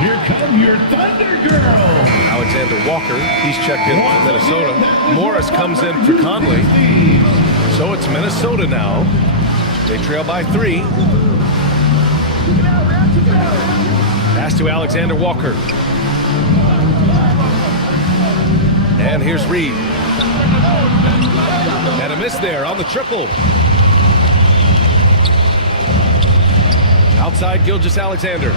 Here come your Thunder Girls. Alexander Walker, he's checked in for Minnesota. Morris comes in for Conley. So it's Minnesota now. They trail by 3. Pass to Alexander Walker. And here's Reed. And a miss there on the triple. Outside Gilgeous-Alexander.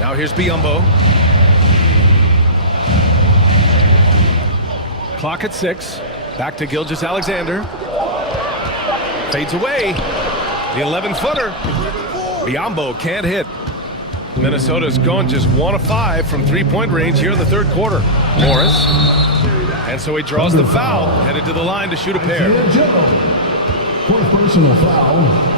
Now here's Biyombo. Clock at 6. Back to Gilgeous-Alexander. Fades away. The 11-footer. Biyombo can't hit. Minnesota's going just 1 of 5 from 3-point range here in the third quarter. Morris. And so he draws the foul. Headed to the line to shoot a pair. Fourth personal foul.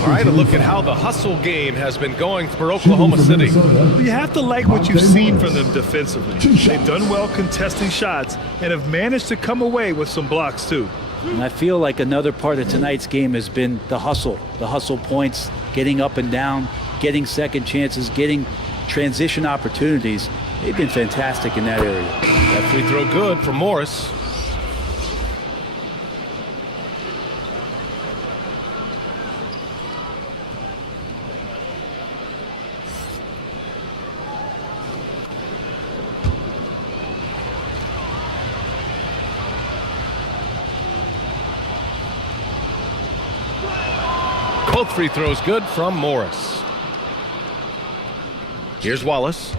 All right, a look at how the hustle game has been going for Oklahoma City. You have to like what you've seen from them defensively. They've done well contesting shots and have managed to come away with some blocks too. And I feel like another part of tonight's game has been the hustle points, getting up and down, getting second chances, getting transition opportunities. They've been fantastic in that area. That free throw good for Morris. Both free throws good from Morris. Here's Wallace.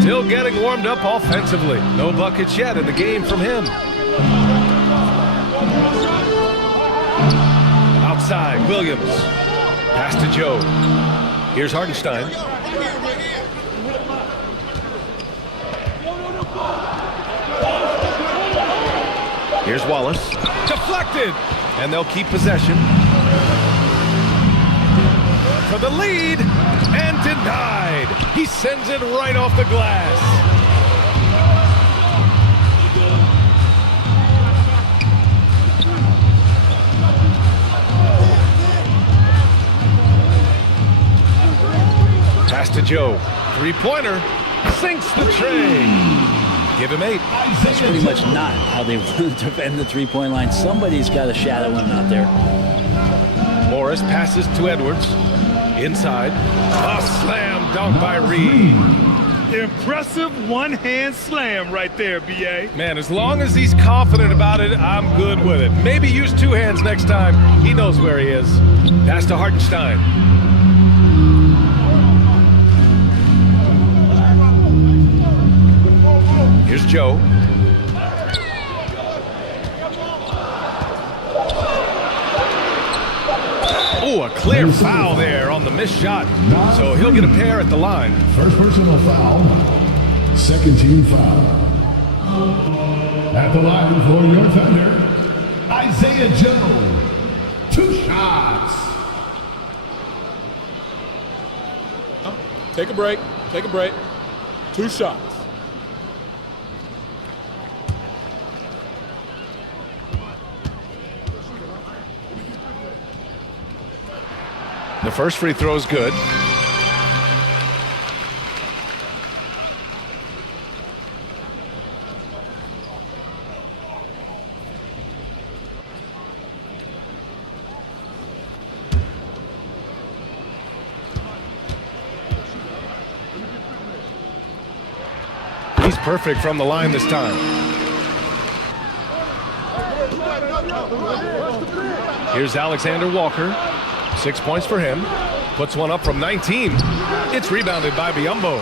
Still getting warmed up offensively. No buckets yet in the game from him. Outside, Williams. Pass to Joe. Here's Hartenstein. Here's Wallace. Deflected! And they'll keep possession. For the lead. And denied. He sends it right off the glass. Pass to Joe. Three-pointer. Sinks the tray. Give him 8. That's pretty much not how they want to defend the three-point line. Somebody's got to shadow him out there. Morris passes to Edwards. Inside. A slam dunk by Reed. Impressive one-hand slam right there, B.A. Man, as long as he's confident about it, I'm good with it. Maybe use 2 hands next time. He knows where he is. Pass to Hartenstein. Here's Joe. Oh, a clear foul there on the missed shot. So he'll get a pair at the line. First personal foul. Second team foul. At the line for your offender, Isaiah Joe. 2 shots. Take a break. Take a break. 2 shots. The first free throw is good. He's perfect from the line this time. Here's Alexander Walker. 6 points for him. Puts one up from 19. It's rebounded by Biyombo.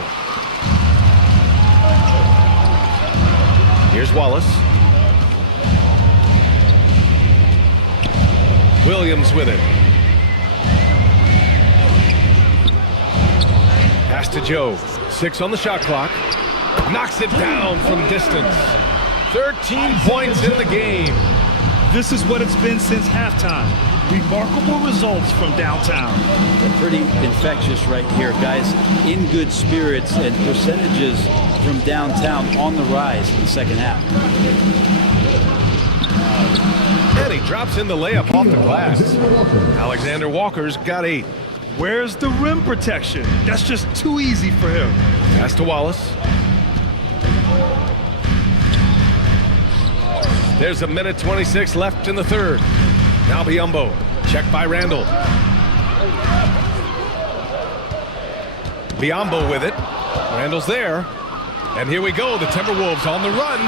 Here's Wallace. Williams with it. Pass to Joe. 6 on the shot clock. Knocks it down from distance. 13 points in the game. This is what it's been since halftime. Remarkable results from downtown. They're pretty infectious right here, guys. In good spirits and percentages from downtown on the rise in the second half. And he drops in the layup off the glass. Alexander Walker's got 8. Where's the rim protection? That's just too easy for him. Pass to Wallace. There's a minute 26 left in the third. Now Biyombo. Checked by Randall. Biyombo with it. Randall's there. And here we go. The Timberwolves on the run.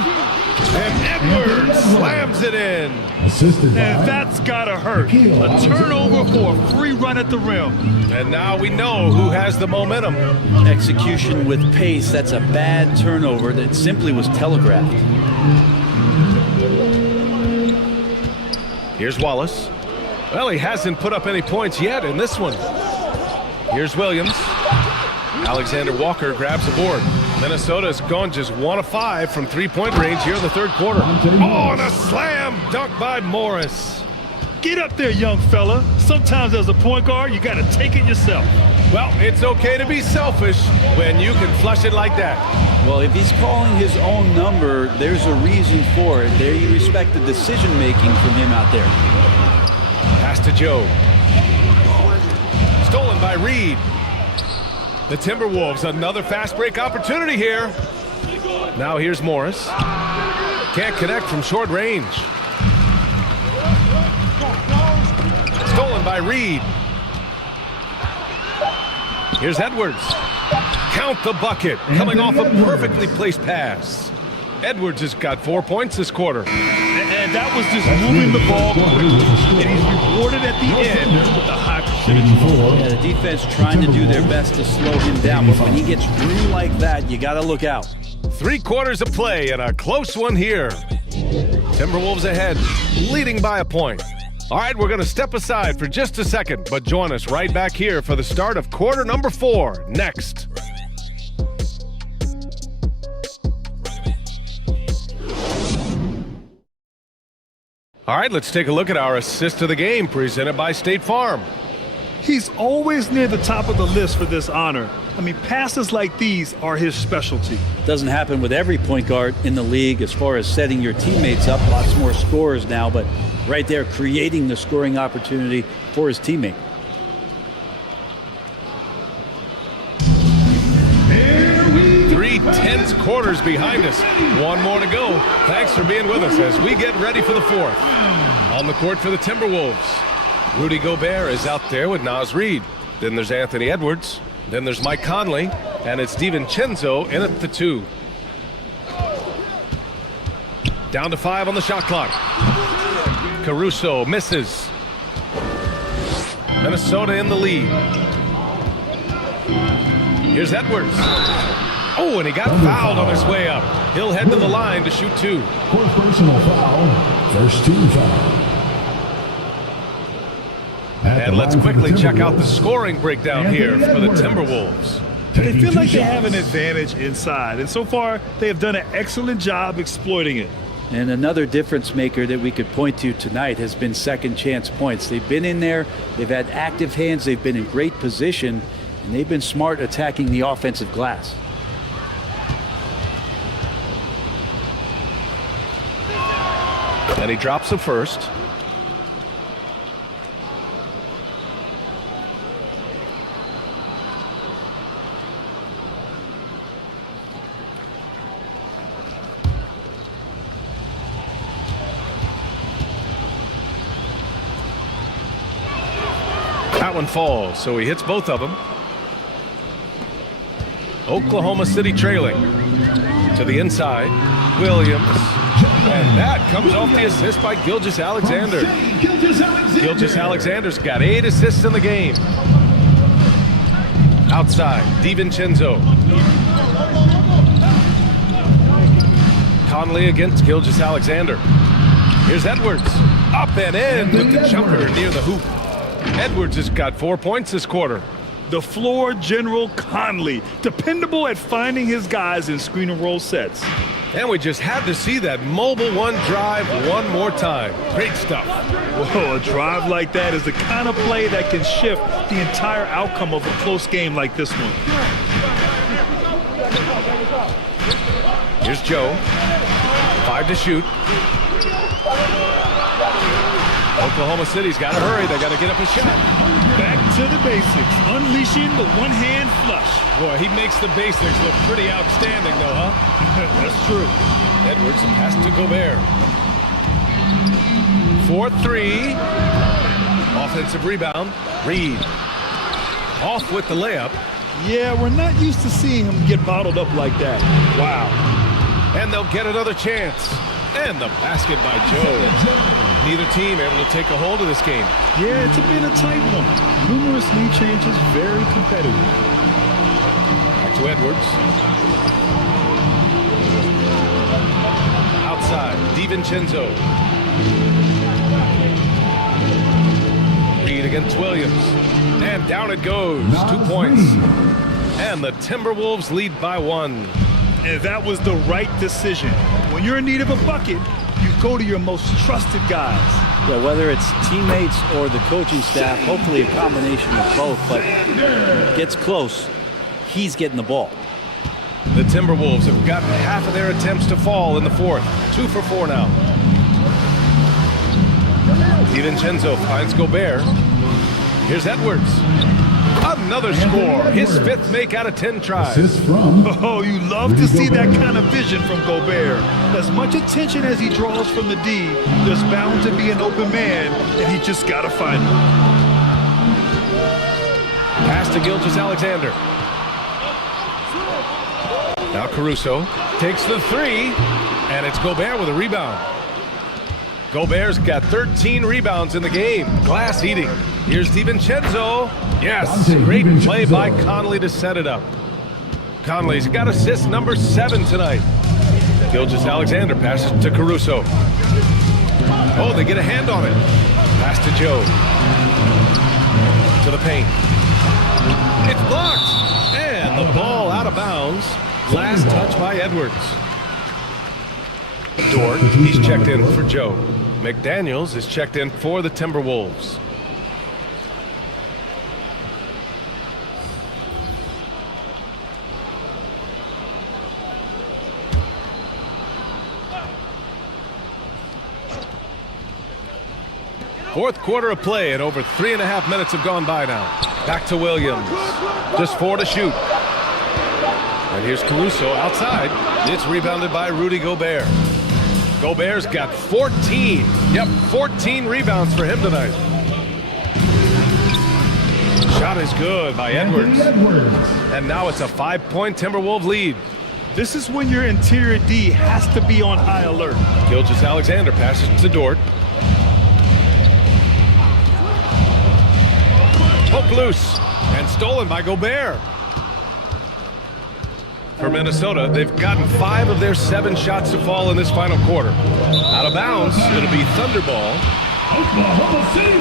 And Edwards slams it in. And that's gotta hurt. A turnover for a free run at the rim. And now we know who has the momentum. Execution with pace. That's a bad turnover that simply was telegraphed. Here's Wallace. Well, he hasn't put up any points yet in this one. Here's Williams. Alexander Walker grabs a board. Minnesota's gone just 1 of 5 from three-point range here in the third quarter. Oh, and a slam dunk by Morris. Get up there, young fella. Sometimes as a point guard, you got to take it yourself. Well, it's okay to be selfish when you can flush it like that. Well, if he's calling his own number, there's a reason for it. There you respect the decision-making from him out there. Pass to Joe. Stolen by Reed. The Timberwolves, another fast break opportunity here. Now here's Morris. Can't connect from short range. Stolen by Reed. Here's Edwards. Count the bucket, coming off a perfectly placed pass. Edwards has got 4 points this quarter. And that was just moving the ball quickly. And he's rewarded at the end with a high percentage. Yeah, the defense trying to do their best to slow him down, but when he gets green like that, you got to look out. 3 quarters of play and a close one here. Timberwolves ahead, leading by a point. All right, we're going to step aside for just a second, but join us right back here for the start of quarter number 4 next. All right, let's take a look at our assist of the game presented by State Farm. He's always near the top of the list for this honor. I mean, passes like these are his specialty. Doesn't happen with every point guard in the league as far as setting your teammates up. Lots more scorers now, but right there creating the scoring opportunity for his teammate. Three tense quarters behind us. One more to go. Thanks for being with us as we get ready for the 4th. On the court for the Timberwolves, Rudy Gobert is out there with Naz Reid. Then there's Anthony Edwards. Then there's Mike Conley. And it's DiVincenzo in at the 2. Down to 5 on the shot clock. Caruso misses. Minnesota in the lead. Here's Edwards. Oh, and he got fouled on his way up. He'll head to the line to shoot 2. Fourth personal foul. First team foul. And let's quickly check out the scoring breakdown here for the Timberwolves. They feel like they have an advantage inside, and so far they have done an excellent job exploiting it. And another difference maker that we could point to tonight has been second chance points. They've been in there, they've had active hands, they've been in great position, and they've been smart attacking the offensive glass. And he drops the first. That one falls, so he hits both of them. Oklahoma City trailing. To the inside, Williams. And that comes off the assist by Gilgeous-Alexander. Gilgeous-Alexander's got 8 assists in the game. Outside, DiVincenzo. Conley against Gilgeous-Alexander. Here's Edwards. Up and in with the jumper near the hoop. Edwards has got 4 points this quarter. The floor general Conley, dependable at finding his guys in screen and roll sets. And we just had to see that mobile one drive one more time. Great stuff. Whoa, a drive like that is the kind of play that can shift the entire outcome of a close game like this one. Here's Joe. 5 to shoot. Oklahoma City's got to hurry. They got to get up a shot. Back to the basics, unleashing the one-hand flush. Boy, he makes the basics look pretty outstanding, though, huh? That's true. Edwards pass to Gobert. 4-3. Offensive rebound. Reid. Off with the layup. Yeah, we're not used to seeing him get bottled up like that. Wow. And they'll get another chance. And the basket by Joe. Neither team able to take a hold of this game. Yeah, it's been a tight one. Numerous lead changes, very competitive. Back to Edwards. Outside, DiVincenzo. Reid against Williams. And down it goes. 2 points. And the Timberwolves lead by 1. And that was the right decision. When you're in need of a bucket, you go to your most trusted guys. Yeah, whether it's teammates or the coaching staff, hopefully a combination of both, but gets close, he's getting the ball. The Timberwolves have gotten half of their attempts to fall in the 4th. 2 for 4 now. DiVincenzo finds Gobert. Here's Edwards. Another score. His 5th make out of 10 tries. Oh, you love to see that kind of vision from Gobert. As much attention as he draws from the D, there's bound to be an open man, and he just got to find him. Pass to Gilgeous-Alexander. Now Caruso takes the 3. And it's Gobert with a rebound. Gobert's got 13 rebounds in the game. Glass eating. Here's DiVincenzo. Yes, great play by Conley to set it up. Conley's got assist number 7 tonight. Gilgeous-Alexander passes to Caruso. Oh, they get a hand on it. Pass to Joe. To the paint. It's blocked. And the ball out of bounds. Last touch by Edwards. Dort, he's checked in for Joe. McDaniels is checked in for the Timberwolves. Fourth quarter of play, and over 3.5 minutes have gone by now. Back to Williams. Just 4 to shoot. And here's Caruso outside. It's rebounded by Rudy Gobert. Gobert's got 14. Yep, 14 rebounds for him tonight. Shot is good by Edwards. And now it's a 5-point Timberwolves lead. This is when your interior D has to be on high alert. Gilgeous-Alexander passes to Dort. Hook loose and stolen by Gobert. For Minnesota, they've gotten 5 of their 7 shots to fall in this final quarter. Out of bounds, it'll be Thunderball. Oklahoma City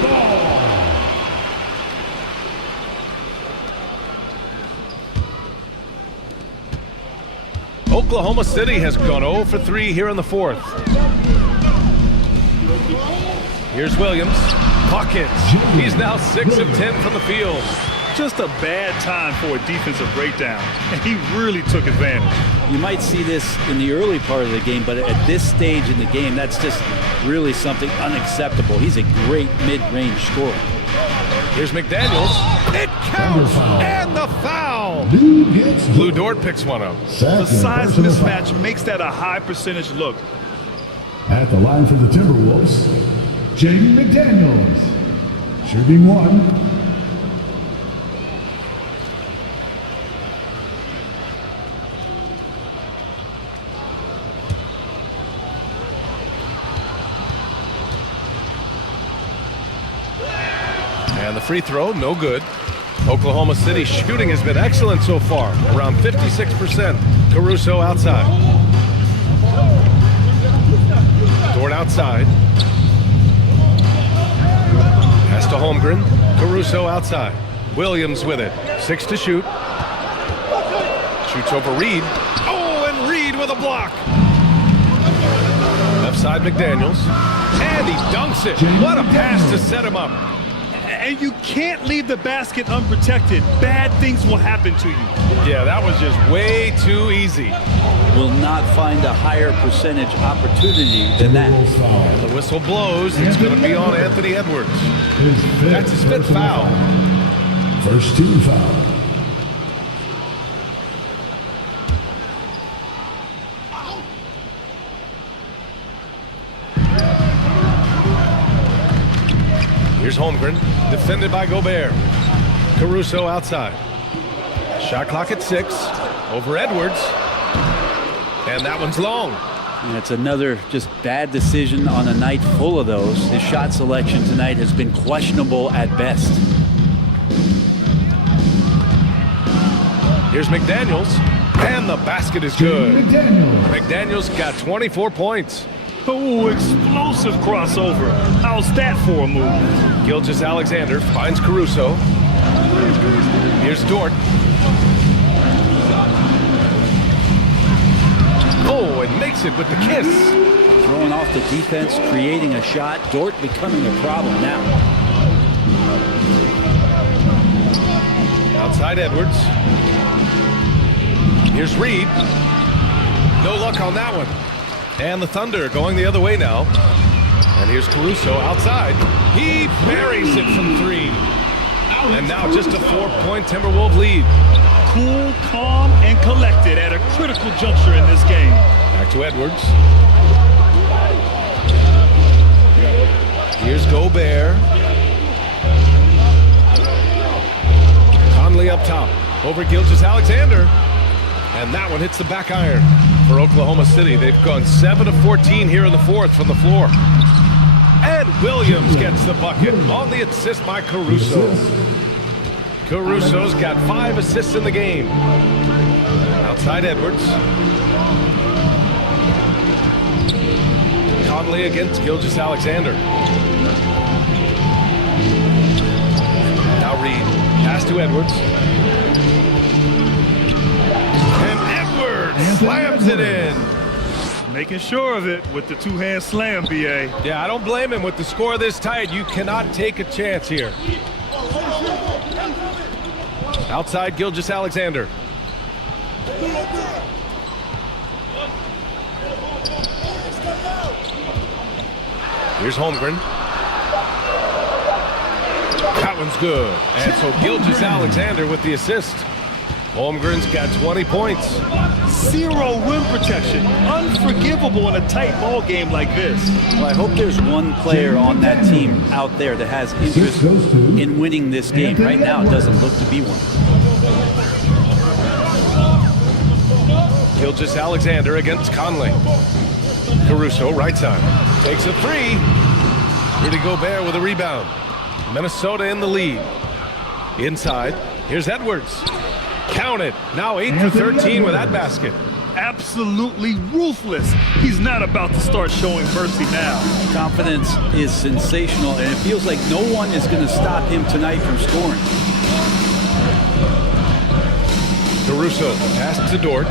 ball. Oklahoma City has gone 0 for 3 here in the fourth. Here's Williams. Buckets. He's now 6 of 10 from the field. Just a bad time for a defensive breakdown, and he really took advantage. You might see this in the early part of the game, but at this stage in the game, that's just really something unacceptable. He's a great mid-range scorer. Here's McDaniels. It counts, and the foul. Lou Dort picks one up. The size mismatch makes that a high percentage look. At the line for the Timberwolves, Jaden McDaniels, shooting 1. And the free throw, no good. Oklahoma City shooting has been excellent so far, around 56%. Caruso outside. Dort outside. Pass to Holmgren. Caruso outside. Williams with it. 6 to shoot. Shoots over Reed. Oh, and Reed with a block. Left side McDaniels. And he dunks it. What a pass to set him up. And you can't leave the basket unprotected. Bad things will happen to you. Yeah, that was just way too easy. Will not find a higher percentage opportunity than that. And the whistle blows. It's going to be on Anthony Edwards. That's his 5th foul. First 2 foul. Here's Holmgren, defended by Gobert. Caruso outside. Shot clock at 6. Over Edwards. And that one's long. And it's another just bad decision on a night full of those. His shot selection tonight has been questionable at best. Here's McDaniels. And the basket is good. McDaniels got 24 points. Oh, explosive crossover. How's that for a move? Gilgeous-Alexander finds Caruso. Here's Dort. Oh, and makes it with the kiss. Throwing off the defense, creating a shot. Dort becoming a problem now. Outside Edwards. Here's Reed. No luck on that one. And the Thunder going the other way now. And here's Caruso outside. He buries it from 3. And now just a 4-point Timberwolves lead. Cool, calm, and collected at a critical juncture in this game. Back to Edwards. Here's Gobert. Conley up top. Over Gilgeous-Alexander. And that one hits the back iron. for Oklahoma City. They've gone 7 of 14 here in the fourth from the floor. And Williams gets the bucket on the assist by Caruso. Caruso's got 5 assists in the game. Outside Edwards. Conley against Gilgeous-Alexander. Now Reed. Pass to Edwards. And Edwards slams it in. Making sure of it with the two-hand slam, B.A. Yeah, I don't blame him. With the score this tight, you cannot take a chance here. Outside Gilgeous-Alexander. Here's Holmgren. That one's good. And so Gilgeous-Alexander with the assist. Holmgren's got 20 points. Zero rim protection. Unforgivable in a tight ball game like this. Well, I hope there's one player on that team out there that has interest in winning this game. Right now, it doesn't look to be one. Gilgeous-Alexander against Conley. Caruso, right side. Takes a three. Rudy Gobert with a rebound. Minnesota in the lead. Inside. Here's Edwards. Count it. Now 8 for 13 with that basket. Absolutely ruthless. He's not about to start showing mercy now. Confidence is sensational, and it feels like no one is going to stop him tonight from scoring. Caruso, pass to Dort.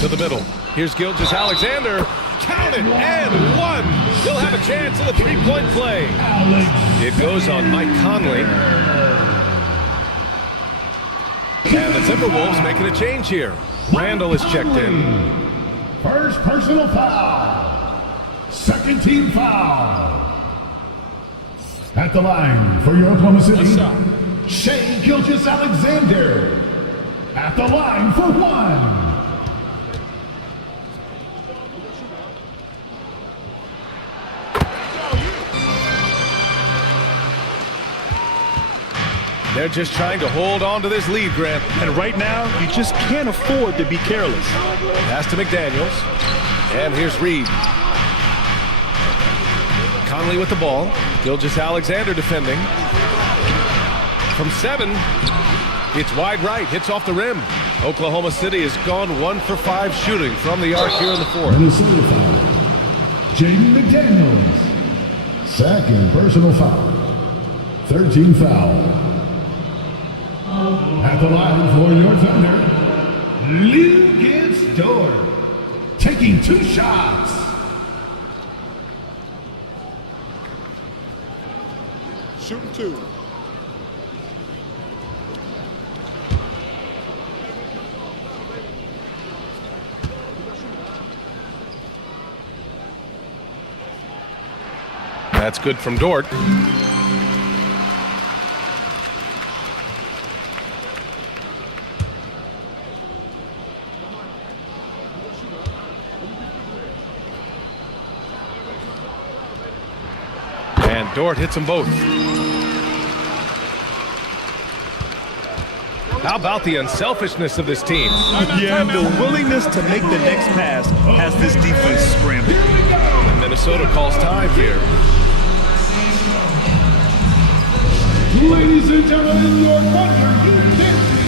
To the middle. Here's Gilgeous-Alexander. Count it, and one. He'll have a chance at a three-point play. It goes on Mike Conley. And the Timberwolves making a change here. Randall is checked in. First personal foul. Second team foul. At the line for your Oklahoma City, Shai Gilgeous-Alexander. At the line for one. They're just trying to hold on to this lead, Grant. And right now, you just can't afford to be careless. Pass to McDaniels. And here's Reed. Conley with the ball. Gilgeous-Alexander defending. From 7, it's wide right. Hits off the rim. Oklahoma City has gone 1 for 5 shooting from the arc here in the fourth. Minnesota foul. Jaden McDaniels. Second personal foul. 13 foul. At the line for your Thunder, Lucas Dort, taking 2 shots. Shooting 2. That's good from Dort. And Dort hits them both. How about the unselfishness of this team? Yeah, the willingness to make the next pass has this defense scrambling. And Minnesota calls time here. Ladies and gentlemen, your Thunder, you can't see.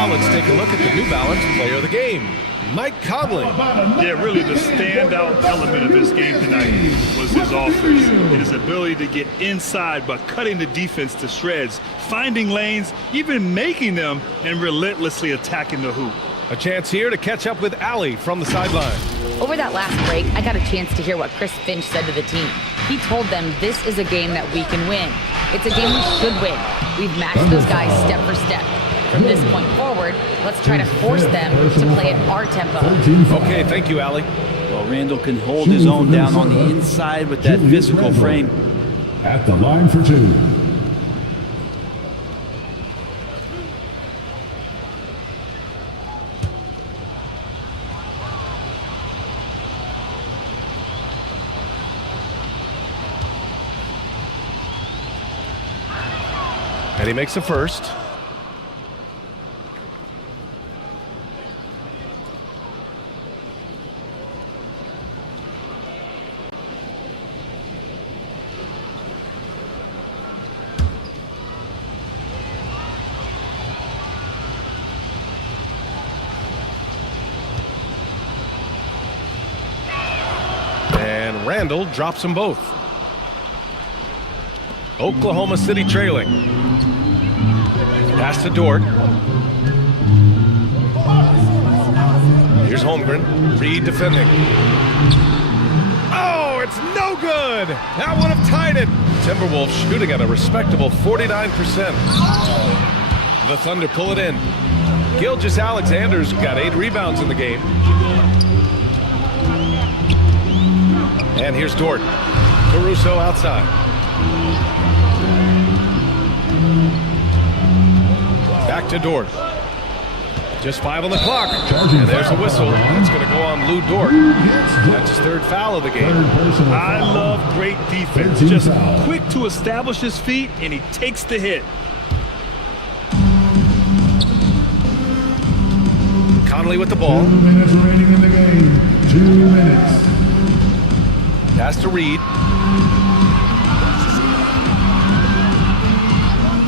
Now let's take a look at the New Balance Player of the Game, Mike Conley. Yeah, really the standout element of his game tonight was his offense and his ability to get inside by cutting the defense to shreds, finding lanes, even making them, and relentlessly attacking the hoop. A chance here to catch up with Allie from the sideline. Over that last break, I got a chance to hear what Chris Finch said to the team. He told them this is a game that we can win. It's a game we should win. We've matched those guys step for step. From this point forward, let's try to force them to play at our tempo. Okay, thank you, Allie. Well, Randall can hold his own down on the inside with that physical frame. At the line for 2. And he makes the first. And Randall drops them both. Oklahoma City trailing. Pass to Dort. Here's Holmgren. Reed defending. Oh, it's no good! That would have tied it. Timberwolves shooting at a respectable 49%. The Thunder pull it in. Gilgeous-Alexander's got 8 rebounds in the game. And here's Dort. Caruso outside. Back to Dort. Just 5 on the clock. And there's a whistle. It's going to go on Lou Dort. That's his 3rd foul of the game. I love great defense. Just quick to establish his feet, and he takes the hit. Conley with the ball. 2 minutes remaining in the game. 2 minutes. Pass to Reed.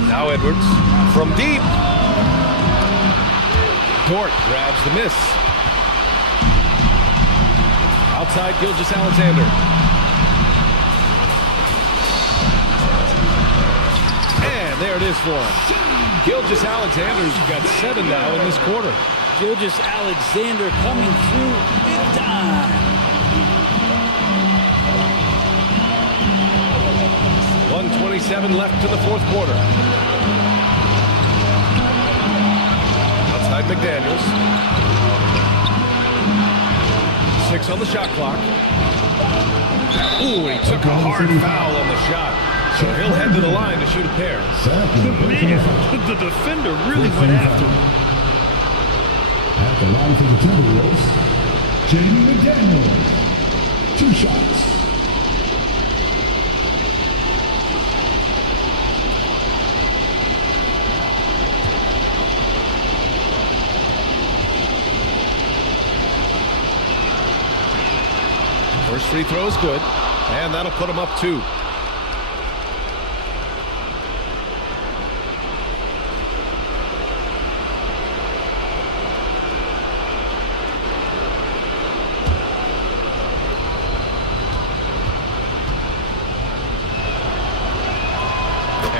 Now Edwards from deep. Dort grabs the miss. Outside Gilgeous-Alexander. And there it is for him. Gilgeous-Alexander's got 7 now in this quarter. Gilgeous-Alexander coming through big time. 1:27 left in the 4th quarter. Outside McDaniels. 6 on the shot clock. Ooh, he took a hard foul on the shot. So he'll head to the line to shoot a pair. Man, the defender really went after him. At the line for the Timberwolves, Jamie McDaniels. 2 shots. First free throw is good, and that'll put him up 2.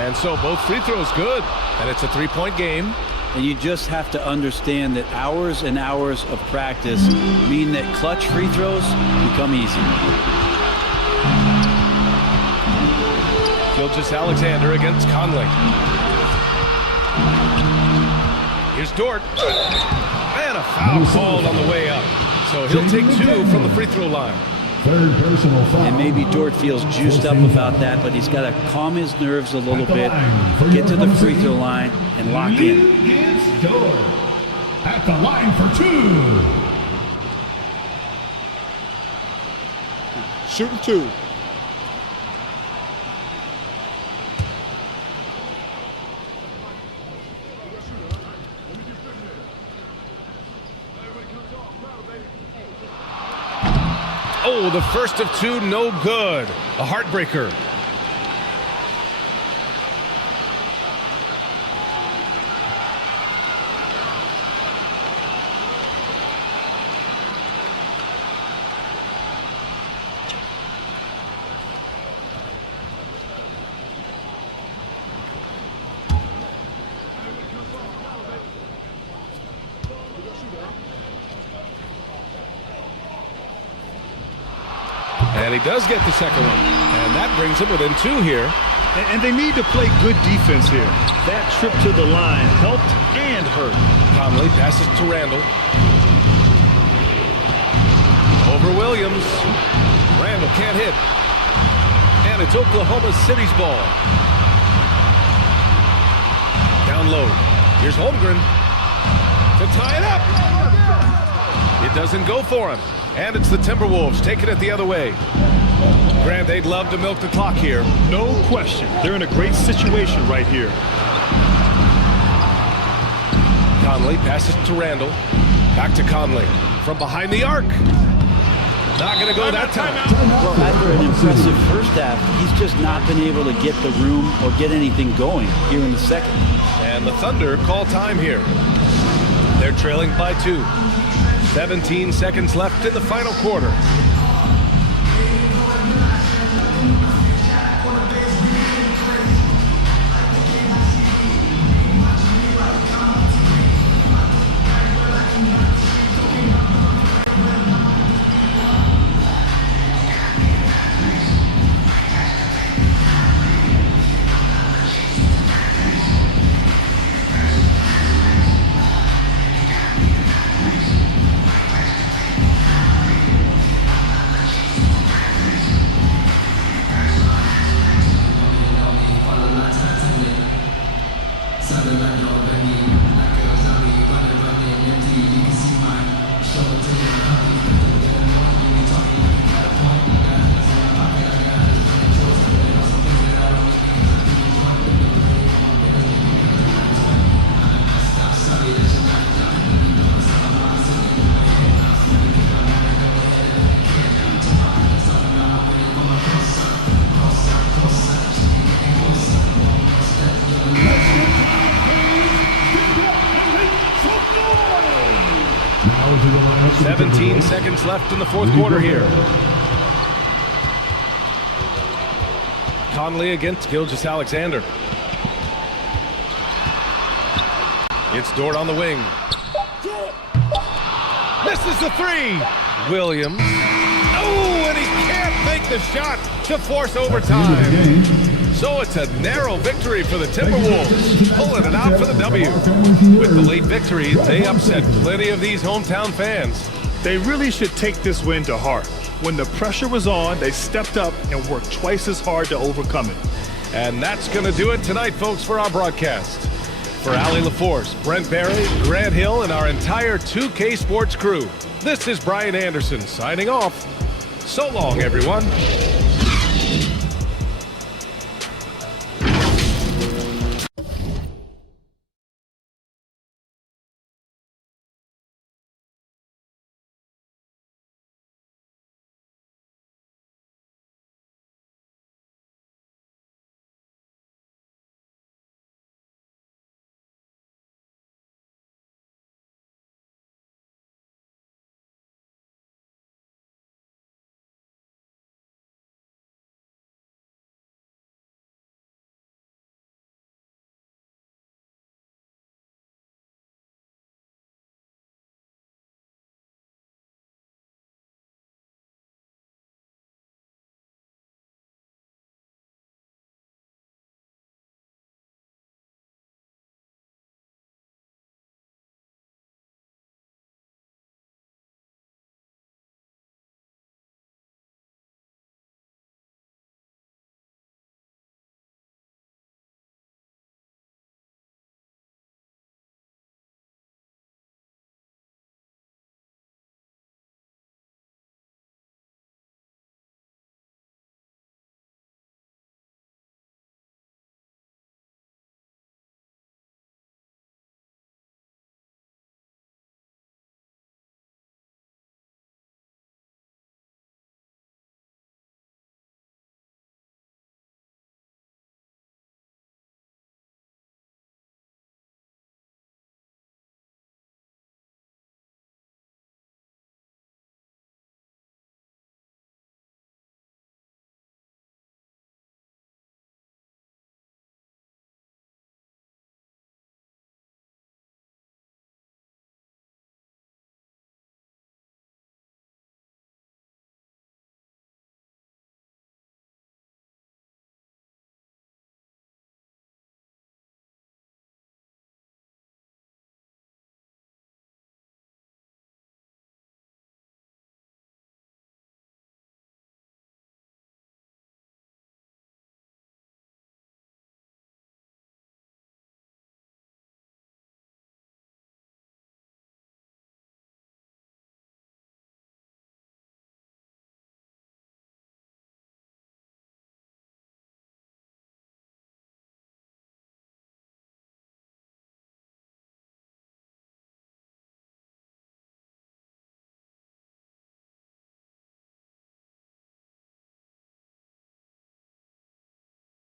And so both free throws good, and it's a 3-point game. And you just have to understand that hours and hours of practice mean that clutch free throws become easy. Gilgeous-Alexander against Conley. Here's Dort. And a foul called on the way up. So he'll take 2 from the free throw line. 3rd personal foul. And maybe Dort feels juiced up about that, but he's got to calm his nerves a little bit, get to the free throw line, and lock in. Dort at the line for 2. Shooting 2. Oh, the first of 2, no good. A heartbreaker. And he does get the second one. And that brings him within 2 here. And they need to play good defense here. That trip to the line helped and hurt. Conley passes to Randall. Over Williams. Randall can't hit. And it's Oklahoma City's ball. Down low. Here's Holmgren to tie it up. It doesn't go for him. And it's the Timberwolves taking it the other way. Grant, they'd love to milk the clock here. No question. They're in a great situation right here. Conley passes to Randall. Back to Conley. From behind the arc. Not going to go that time. Well, after an impressive first half, he's just not been able to get the room or get anything going here in the second. And the Thunder call time here. They're trailing by 2. 17 seconds left in the final quarter. Now to the lineup for the 17 Timberwolves. seconds left in the fourth quarter here. Conley against Gilgeous-Alexander. It's Dort on the wing. Misses the 3. Williams. Oh, and he can't make the shot to force overtime. So it's a narrow victory for the Timberwolves, pulling it out for the W. With the late victory, they upset plenty of these hometown fans. They really should take this win to heart. When the pressure was on, they stepped up and worked twice as hard to overcome it. And that's going to do it tonight, folks, for our broadcast. For Allie LaForce, Brent Barry, Grant Hill, and our entire 2K Sports crew, this is Brian Anderson signing off. So long, everyone.